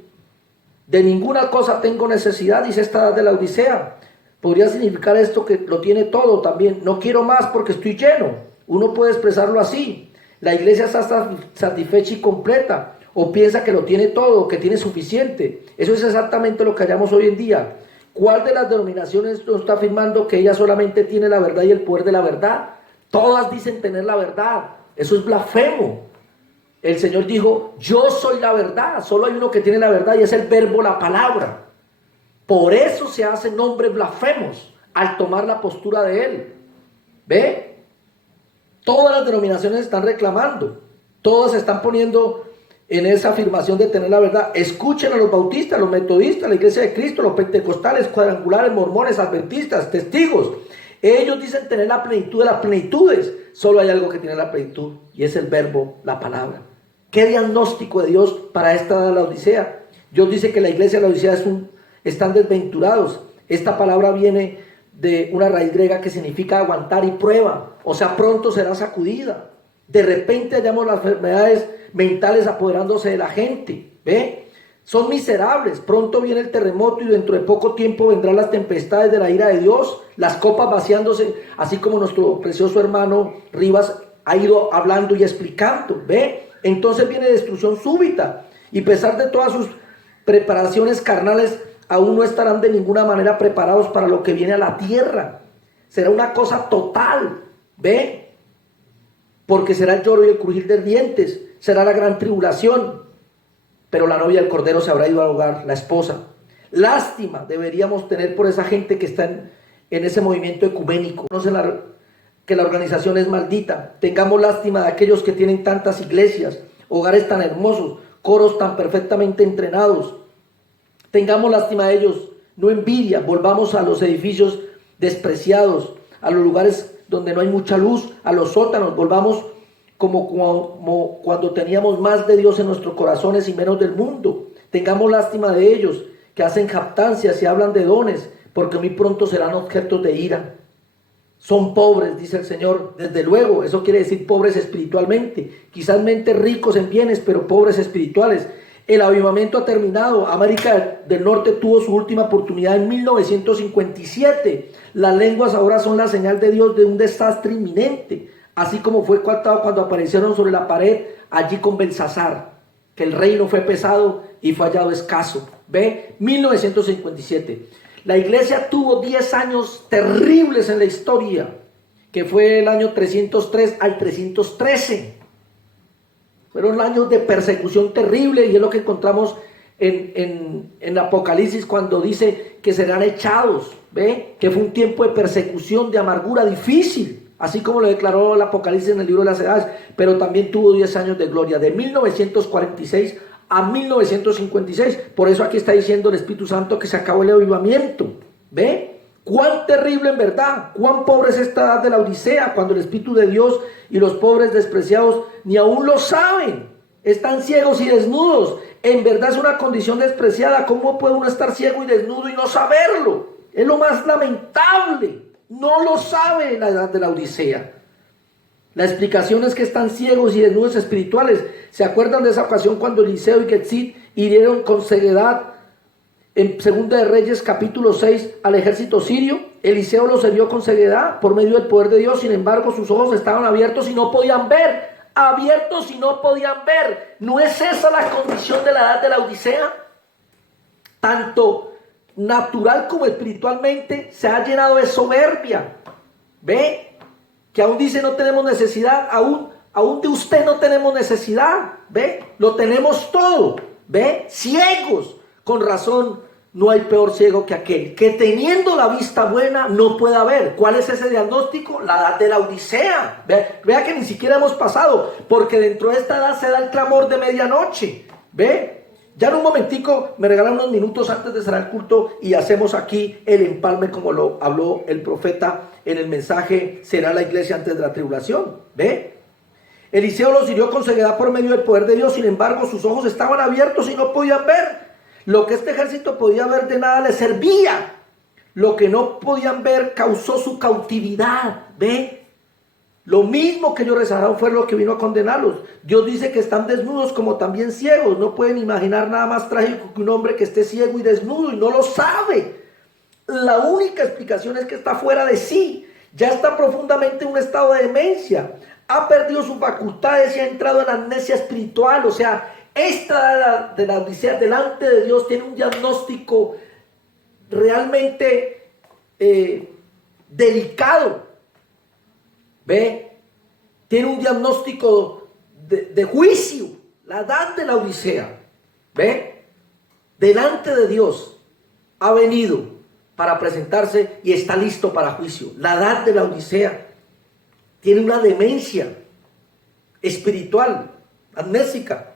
De ninguna cosa tengo necesidad, dice esta edad de la Odisea. Podría significar esto que lo tiene todo también. No quiero más porque estoy lleno. Uno puede expresarlo así. La iglesia está satisfecha y completa. O piensa que lo tiene todo, que tiene suficiente. Eso es exactamente lo que hallamos hoy en día. ¿Cuál de las denominaciones no está afirmando que ella solamente tiene la verdad y el poder de la verdad? Todas dicen tener la verdad. Eso es blasfemo. El Señor dijo, yo soy la verdad. Solo hay uno que tiene la verdad y es el verbo, la palabra. Por eso se hacen hombres blasfemos al tomar la postura de Él. ¿Ve? Todas las denominaciones están reclamando. Todas se están poniendo en esa afirmación de tener la verdad. Escuchen a los bautistas, los metodistas, la Iglesia de Cristo, los pentecostales, cuadrangulares, mormones, adventistas, testigos. Ellos dicen tener la plenitud de las plenitudes. Solo hay algo que tiene la plenitud y es el verbo, la palabra. ¿Qué diagnóstico de Dios para esta de la Odisea? Dios dice que la iglesia de la Odisea están desventurados. Esta palabra viene de una raíz griega que significa aguantar y prueba. O sea, pronto será sacudida. De repente hallamos las enfermedades mentales apoderándose de la gente. ¿Ve? Son miserables. Pronto viene el terremoto y dentro de poco tiempo vendrán las tempestades de la ira de Dios, las copas vaciándose, así como nuestro precioso hermano Rivas ha ido hablando y explicando. ¿Ve? Entonces viene destrucción súbita y a pesar de todas sus preparaciones carnales, aún no estarán de ninguna manera preparados para lo que viene a la tierra. Será una cosa total, ¿ve? Porque será el lloro y el crujir de dientes, será la gran tribulación. Pero la novia del Cordero se habrá ido al hogar, la esposa. Lástima deberíamos tener por esa gente que está en ese movimiento ecuménico. Conocen que la organización es maldita. Tengamos lástima de aquellos que tienen tantas iglesias, hogares tan hermosos, coros tan perfectamente entrenados. Tengamos lástima de ellos, no envidia. Volvamos a los edificios despreciados, a los lugares donde no hay mucha luz, a los sótanos. Volvamos como cuando teníamos más de Dios en nuestros corazones y menos del mundo. Tengamos lástima de ellos que hacen jactancias y hablan de dones, porque muy pronto serán objetos de ira. Son pobres, dice el Señor. Desde luego, eso quiere decir pobres espiritualmente, quizás mente ricos en bienes, pero pobres espirituales. El avivamiento ha terminado. América del Norte tuvo su última oportunidad en 1957. Las lenguas ahora son la señal de Dios de un desastre inminente, así como fue contado cuando aparecieron sobre la pared allí con Belsasar, que el reino fue pesado y fue hallado escaso. ¿Ve? 1957. La iglesia tuvo 10 años terribles en la historia, que fue el año 303 al 313. Fueron años de persecución terrible, y es lo que encontramos en Apocalipsis cuando dice que serán echados. ¿Ve? Que fue un tiempo de persecución, de amargura difícil, así como lo declaró el Apocalipsis en el libro de las Edades, pero también tuvo 10 años de gloria, de 1946 a 1956. Por eso aquí está diciendo el Espíritu Santo que se acabó el avivamiento. ¿Ve? Cuán terrible en verdad, cuán pobre es esta edad de la Odisea, cuando el Espíritu de Dios y los pobres despreciados ni aún lo saben, están ciegos y desnudos. En verdad es una condición despreciada. ¿Cómo puede uno estar ciego y desnudo y no saberlo? Es lo más lamentable. No lo sabe la edad de la Odisea. La explicación es que están ciegos y desnudos espirituales. ¿Se acuerdan de esa ocasión cuando Eliseo y Getzit hirieron con ceguedad en 2 de Reyes capítulo 6 al ejército sirio? Eliseo los hirió con ceguedad por medio del poder de Dios. Sin embargo, sus ojos estaban abiertos y no podían ver. Abiertos y no podían ver. ¿No es esa la condición de la edad de la Odisea? Tanto natural como espiritualmente se ha llenado de soberbia. ¿Ve? Que aún dice no tenemos necesidad, aún de usted no tenemos necesidad. ¿Ve? Lo tenemos todo. ¿Ve? Ciegos. Con razón, no hay peor ciego que aquel que teniendo la vista buena no pueda ver. ¿Cuál es ese diagnóstico? La edad de la Odisea. Vea que ni siquiera hemos pasado, porque dentro de esta edad se da el clamor de medianoche. ¿Ve? Ya en un momentico me regalan unos minutos antes de cerrar el culto y hacemos aquí el empalme como lo habló el profeta en el mensaje ¿Será la iglesia antes de la tribulación? ¿Ve? Eliseo los hirió con ceguedad por medio del poder de Dios. Sin embargo, sus ojos estaban abiertos y no podían ver. Lo que este ejército podía ver de nada les servía. Lo que no podían ver causó su cautividad. ¿Ve? Lo mismo que ellos rezaron fue lo que vino a condenarlos. Dios dice que están desnudos como también ciegos. No pueden imaginar nada más trágico que un hombre que esté ciego y desnudo y no lo sabe. La única explicación es que está fuera de sí. Ya está profundamente en un estado de demencia. Ha perdido sus facultades y ha entrado en amnesia espiritual. O sea, esta de la Odisea delante de Dios tiene un diagnóstico realmente delicado. ¿Ve? Tiene un diagnóstico de juicio. La edad de la Odisea. ¿Ve? Delante de Dios ha venido para presentarse y está listo para juicio. La edad de la Odisea tiene una demencia espiritual, amnésica.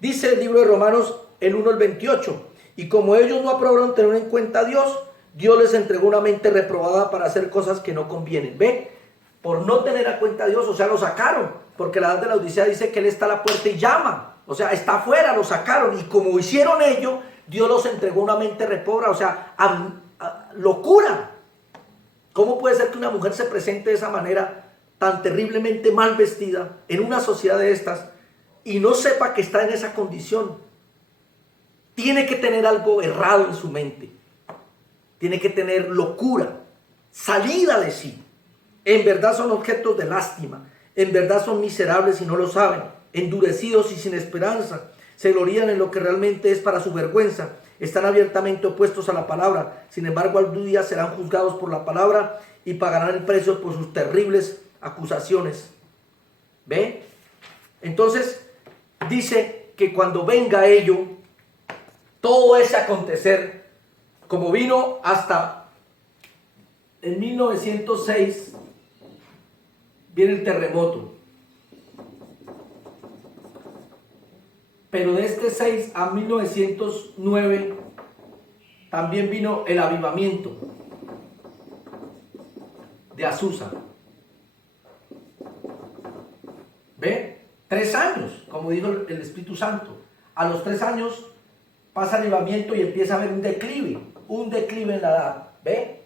Dice el libro de Romanos, el 1 al 28. Y como ellos no aprobaron tener en cuenta a Dios, Dios les entregó una mente reprobada para hacer cosas que no convienen. ¿Ve? Por no tener en cuenta a Dios, o sea, lo sacaron. Porque la edad de la Odisea dice que Él está a la puerta y llama. O sea, está afuera, lo sacaron. Y como hicieron ello, Dios los entregó una mente reprobada, o sea, locura. ¿Cómo puede ser que una mujer se presente de esa manera, tan terriblemente mal vestida, en una sociedad de estas, y no sepa que está en esa condición? Tiene que tener algo errado en su mente. Tiene que tener locura, salida de sí. En verdad son objetos de lástima. En verdad son miserables y no lo saben, endurecidos y sin esperanza. se glorían en lo que realmente es para su vergüenza, están abiertamente opuestos a la palabra. Sin embargo, algún día serán juzgados por la palabra y pagarán el precio por sus terribles acusaciones. ¿Ve? Entonces, dice que cuando venga ello, todo ese acontecer, como vino hasta en 1906, viene el terremoto. Pero de este 6 a 1909 también vino el avivamiento de Azusa. ¿Ve? 3 años, como dijo el Espíritu Santo. A los 3 años pasa el avivamiento y empieza a haber un declive en la edad. ¿Ve?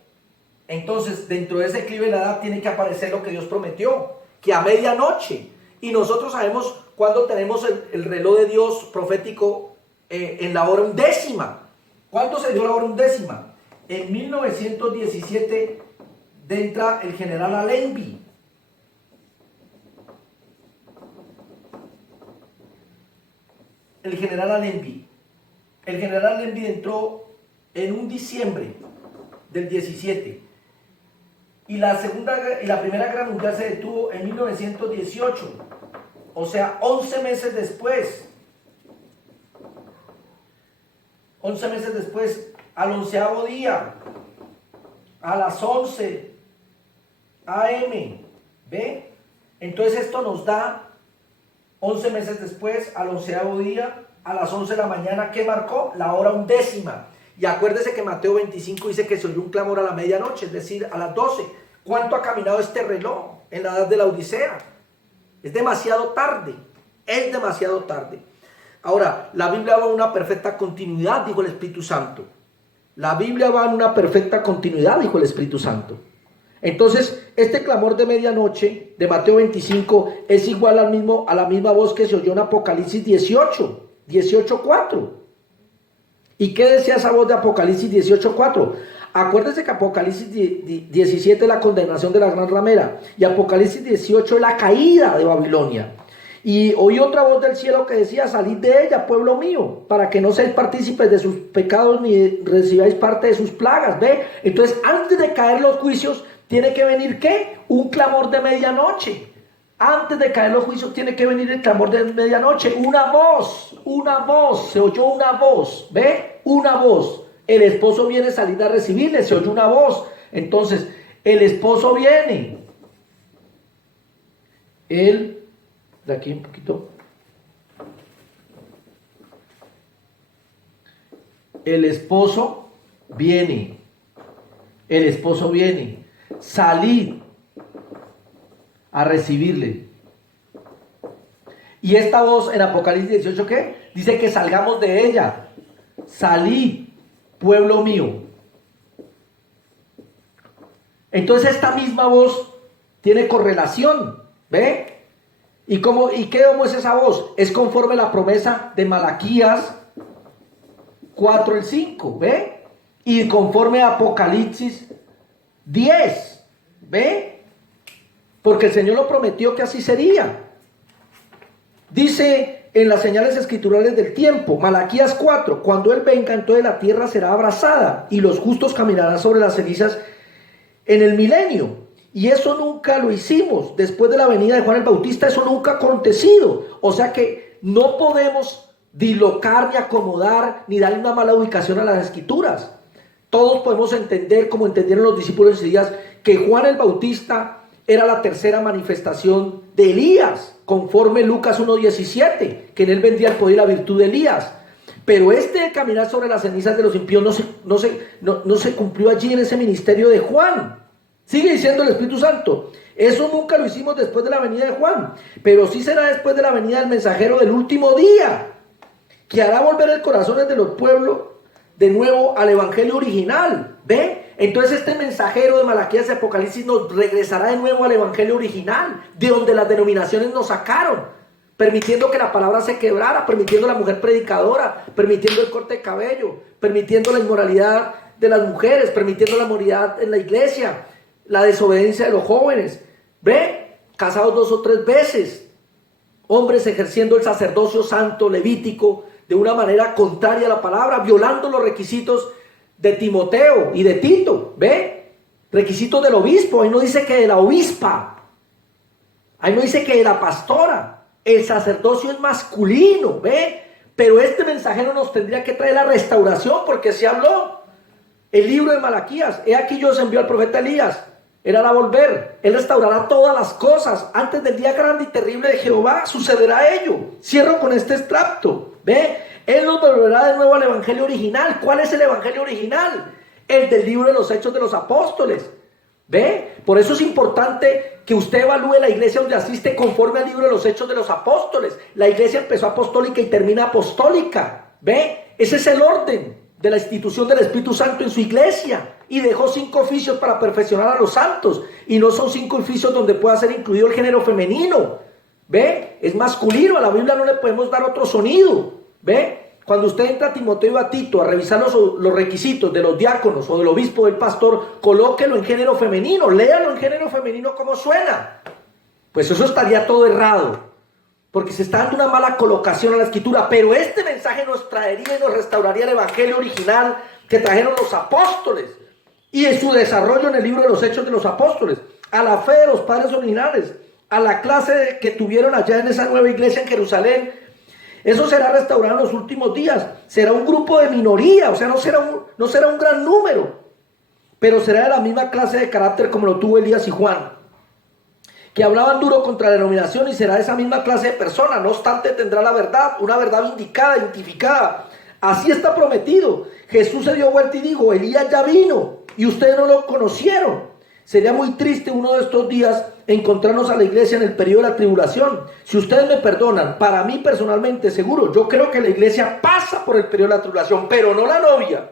Entonces, dentro de ese declive en la edad tiene que aparecer lo que Dios prometió, que a medianoche. Y nosotros sabemos cuando tenemos el reloj de Dios profético en la hora undécima. ¿Cuándo se dio la hora undécima? En 1917 entra el general Allenby. El general Allenby entró en un diciembre del 17. Y la primera guerra mundial se detuvo en 1918. O sea, 11 meses después. 11 meses después, al 11º día, a las 11 AM. ¿Ve? Entonces esto nos da 11 meses después, al 11º día, a las 11 de la mañana, ¿qué marcó? La hora undécima. Y acuérdese que Mateo 25 dice que se oyó un clamor a la medianoche, es decir, a las 12. ¿Cuánto ha caminado este reloj en la edad de la Odisea? Es demasiado tarde, es demasiado tarde. Ahora, la Biblia va en una perfecta continuidad, dijo el Espíritu Santo. La Biblia va en una perfecta continuidad, dijo el Espíritu Santo. Entonces, este clamor de medianoche de Mateo 25 es igual a la misma voz que se oyó en Apocalipsis 18:4. ¿Y qué decía esa voz de Apocalipsis 18:4? Acuérdense que Apocalipsis 17 es la condenación de la gran ramera y Apocalipsis 18 es la caída de Babilonia. Y oí otra voz del cielo que decía: salid de ella, pueblo mío, para que no seáis partícipes de sus pecados ni recibáis parte de sus plagas. ¿Ve? Entonces, antes de caer los juicios, tiene que venir ¿qué? Un clamor de medianoche. Antes de caer los juicios tiene que venir el clamor de medianoche. Una voz, se oyó una voz. ¿Ve? Una voz. El esposo viene a salir a recibirle, se oye una voz. Entonces, el esposo viene. Él, de aquí un poquito. El esposo viene. El esposo viene. Salid a recibirle. Y esta voz en Apocalipsis 18, ¿qué? Dice que salgamos de ella. Salid, pueblo mío. Entonces esta misma voz tiene correlación, ¿ve? ¿Y cómo es esa voz? Es conforme a la promesa de Malaquías 4:5, ¿ve? Y conforme a Apocalipsis 10, ¿ve? Porque el Señor lo prometió que así sería. Dice en las señales escriturales del tiempo, Malaquías 4, cuando Él venga, entonces la tierra será abrasada y los justos caminarán sobre las cenizas en el milenio. Y eso nunca lo hicimos. Después de la venida de Juan el Bautista, eso nunca ha acontecido. O sea que no podemos dislocar, ni acomodar, ni darle una mala ubicación a las escrituras. Todos podemos entender, como entendieron los discípulos de ese día, que Juan el Bautista era la tercera manifestación de Elías, conforme Lucas 1:17, que en él vendría el poder y la virtud de Elías. Pero de caminar sobre las cenizas de los impíos no se cumplió allí en ese ministerio de Juan. Sigue diciendo el Espíritu Santo: eso nunca lo hicimos después de la venida de Juan, pero sí será después de la venida del mensajero del último día, que hará volver el corazón de los pueblos de nuevo al evangelio original. ¿Ve? Entonces este mensajero de Malaquías y Apocalipsis nos regresará de nuevo al evangelio original, de donde las denominaciones nos sacaron, permitiendo que la palabra se quebrara, permitiendo la mujer predicadora, permitiendo el corte de cabello, permitiendo la inmoralidad de las mujeres, permitiendo la moralidad en la iglesia, la desobediencia de los jóvenes. ¿Ve? Casados 2 o 3 veces, hombres ejerciendo el sacerdocio santo levítico de una manera contraria a la palabra, violando los requisitos de Timoteo y de Tito, ¿ve? Requisitos del obispo. Ahí no dice que de la obispa, ahí no dice que de la pastora. El sacerdocio es masculino, ¿ve? Pero este mensajero nos tendría que traer la restauración, porque se habló. El libro de Malaquías: he aquí yo os envío al profeta Elías, él hará volver, él restaurará todas las cosas, antes del día grande y terrible de Jehová sucederá ello. Cierro con este extracto, ¿ve? Él nos volverá de nuevo al evangelio original. ¿Cuál es el evangelio original? El del libro de los Hechos de los Apóstoles, ¿ve? Por eso es importante que usted evalúe la iglesia donde asiste conforme al libro de los Hechos de los Apóstoles. La iglesia empezó apostólica y termina apostólica, ¿ve? Ese es el orden de la institución del Espíritu Santo en su iglesia, y dejó 5 oficios para perfeccionar a los santos, y no son 5 oficios donde pueda ser incluido el género femenino, ¿ve? Es masculino. A la Biblia no le podemos dar otro sonido, ¿ve? Cuando usted entra a Timoteo y a Tito a revisar los requisitos de los diáconos o del obispo o del pastor, colóquelo en género femenino, léalo en género femenino como suena. Pues eso estaría todo errado, porque se está dando una mala colocación a la escritura. Pero este mensaje nos traería y nos restauraría el evangelio original que trajeron los apóstoles, y en su desarrollo en el libro de los Hechos de los Apóstoles, a la fe de los padres originales, a la clase que tuvieron allá en esa nueva iglesia en Jerusalén. Eso será restaurado en los últimos días. Será un grupo de minoría, o sea, no será un gran número, pero será de la misma clase de carácter como lo tuvo Elías y Juan, que hablaban duro contra la denominación, y será esa misma clase de persona. No obstante, tendrá la verdad, una verdad vindicada, identificada. Así está prometido. Jesús se dio vuelta y dijo: Elías ya vino y ustedes no lo conocieron. Sería muy triste uno de estos días encontrarnos a la iglesia en el periodo de la tribulación. Si ustedes me perdonan, para mí personalmente, seguro, yo creo que la iglesia pasa por el periodo de la tribulación, pero no la novia.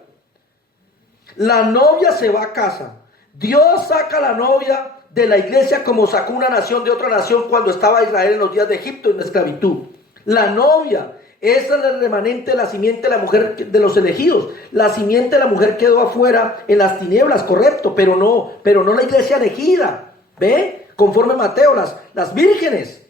La novia se va a casa. Dios saca a la novia de la iglesia como sacó una nación de otra nación cuando estaba Israel en los días de Egipto en la esclavitud. La novia es el remanente de la simiente de la mujer de los elegidos. La simiente de la mujer quedó afuera en las tinieblas, correcto, pero no la iglesia elegida, ¿ve? Conforme Mateo, las vírgenes.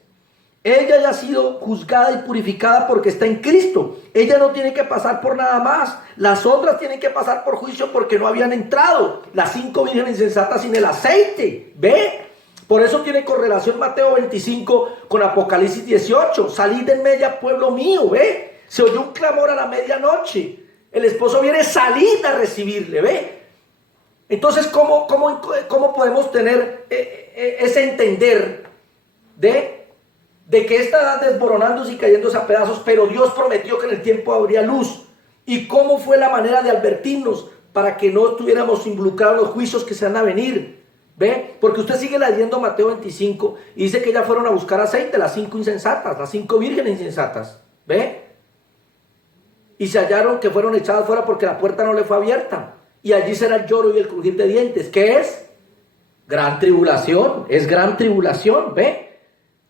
Ella ya ha sido juzgada y purificada porque está en Cristo. Ella no tiene que pasar por nada más. Las otras tienen que pasar por juicio porque no habían entrado. Las 5 vírgenes insensatas sin el aceite, ¿ve? Por eso tiene correlación Mateo 25 con Apocalipsis 18. Salid en media, pueblo mío, ¿ve? Se oyó un clamor a la medianoche. El esposo viene, salid a recibirle, ¿ve? Entonces, ¿cómo podemos tener ese entender de que esta edad desboronándose y cayéndose a pedazos, pero Dios prometió que en el tiempo habría luz? ¿Y cómo fue la manera de advertirnos para que no estuviéramos involucrados en los juicios que se van a venir? ¿Ve? Porque usted sigue leyendo Mateo 25 y dice que ya fueron a buscar aceite, las 5 insensatas, las 5 vírgenes insensatas, ¿ve? Y se hallaron que fueron echadas fuera porque la puerta no le fue abierta. Y allí será el lloro y el crujir de dientes. ¿Qué es? Gran tribulación, es gran tribulación, ¿ve?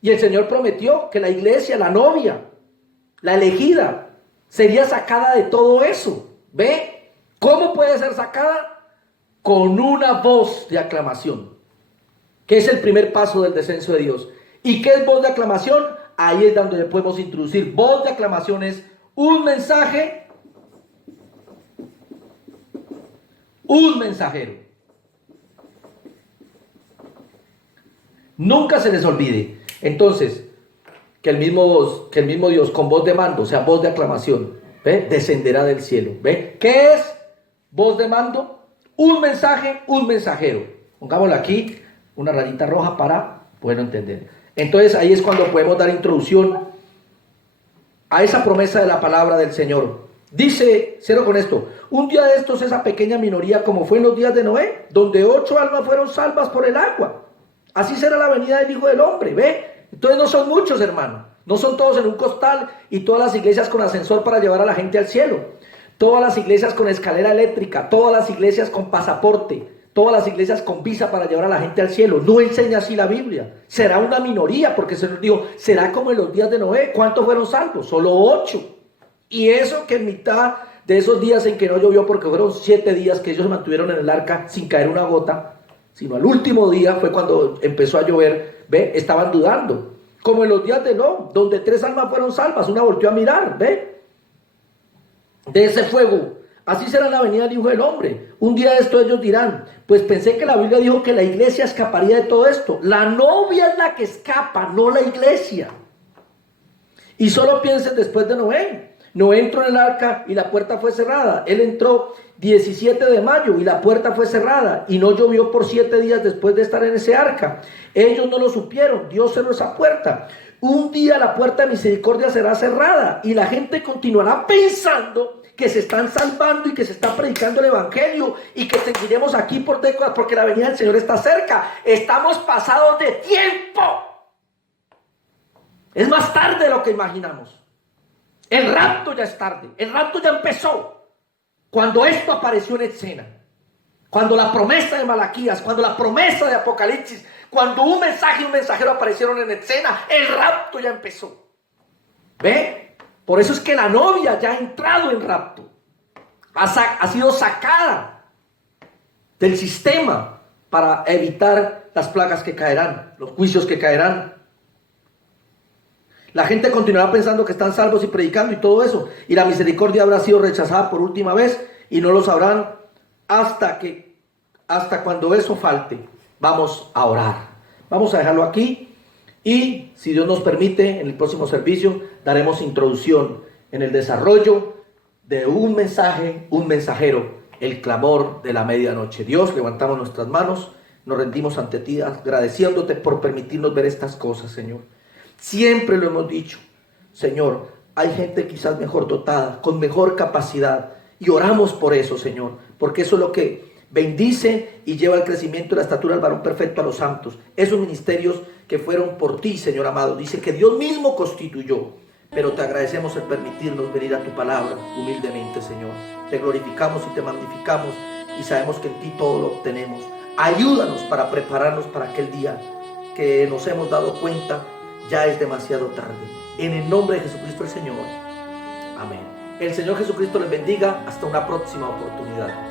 Y el Señor prometió que la iglesia, la novia, la elegida, sería sacada de todo eso, ¿ve? ¿Cómo puede ser sacada? Con una voz de aclamación, que es el primer paso del descenso de Dios. ¿Y qué es voz de aclamación? Ahí es donde le podemos introducir. Voz de aclamación es un mensaje, un mensajero. Nunca se les olvide. Entonces, que el mismo Dios con voz de mando, o sea, voz de aclamación, ¿ve? Descenderá del cielo, ¿ve? ¿Qué es voz de mando? Un mensaje, un mensajero. Pongámosle aquí una rayita roja para poderlo entender. Entonces ahí es cuando podemos dar introducción a esa promesa de la palabra del Señor. Dice, cierro con esto: un día de estos esa pequeña minoría, como fue en los días de Noé, donde 8 almas fueron salvas por el agua. Así será la venida del Hijo del Hombre, ¿ve? Entonces no son muchos, hermano. No son todos en un costal y todas las iglesias con ascensor para llevar a la gente al cielo. Todas las iglesias con escalera eléctrica, todas las iglesias con pasaporte, todas las iglesias con visa para llevar a la gente al cielo. No enseña así la Biblia. Será una minoría, porque se nos dijo, será como en los días de Noé. ¿Cuántos fueron salvos? Solo 8. Y eso que en mitad de esos días en que no llovió, porque fueron 7 días que ellos se mantuvieron en el arca sin caer una gota, sino al último día fue cuando empezó a llover, ¿ve? Estaban dudando. como en los días de Lot, donde 3 almas fueron salvas, una volteó a mirar, ¿ve? De ese fuego. Así será la venida del Hijo del Hombre. Un día de esto ellos dirán, pues pensé que la Biblia dijo que la iglesia escaparía de todo esto. La novia es la que escapa, no la iglesia. Y solo piensen después de Noé. Noé entró en el arca y la puerta fue cerrada. Él entró 17 de mayo y la puerta fue cerrada. Y no llovió por 7 días después de estar en ese arca. Ellos no lo supieron. Dios cerró esa puerta. Un día la puerta de misericordia será cerrada y la gente continuará pensando que se están salvando y que se está predicando el evangelio y que seguiremos aquí por décadas porque la venida del Señor está cerca. Estamos pasados de tiempo. Es más tarde de lo que imaginamos. El rapto ya es tarde. El rapto ya empezó cuando esto apareció en escena. Cuando la promesa de Malaquías, cuando la promesa de Apocalipsis, cuando un mensaje y un mensajero aparecieron en escena, el rapto ya empezó. ¿Ve? Por eso es que la novia ya ha entrado en rapto. Ha sido sacada del sistema para evitar las plagas que caerán, los juicios que caerán. La gente continuará pensando que están salvos y predicando y todo eso. Y la misericordia habrá sido rechazada por última vez y no lo sabrán hasta cuando eso falte. Vamos a orar. Vamos a dejarlo aquí y si Dios nos permite, en el próximo servicio daremos introducción en el desarrollo de un mensaje, un mensajero, el clamor de la medianoche. Dios, levantamos nuestras manos, nos rendimos ante ti agradeciéndote por permitirnos ver estas cosas, Señor. Siempre lo hemos dicho, Señor, hay gente quizás mejor dotada, con mejor capacidad, y oramos por eso, Señor, porque eso es lo que bendice y lleva al crecimiento y la estatura del varón perfecto a los santos. Esos ministerios que fueron por ti, Señor amado, dice que Dios mismo constituyó, pero te agradecemos el permitirnos venir a tu palabra humildemente, Señor. Te glorificamos y te magnificamos y sabemos que en ti todo lo obtenemos. Ayúdanos para prepararnos para aquel día que nos hemos dado cuenta ya es demasiado tarde. En el nombre de Jesucristo el Señor. Amén. El Señor Jesucristo les bendiga. Hasta una próxima oportunidad.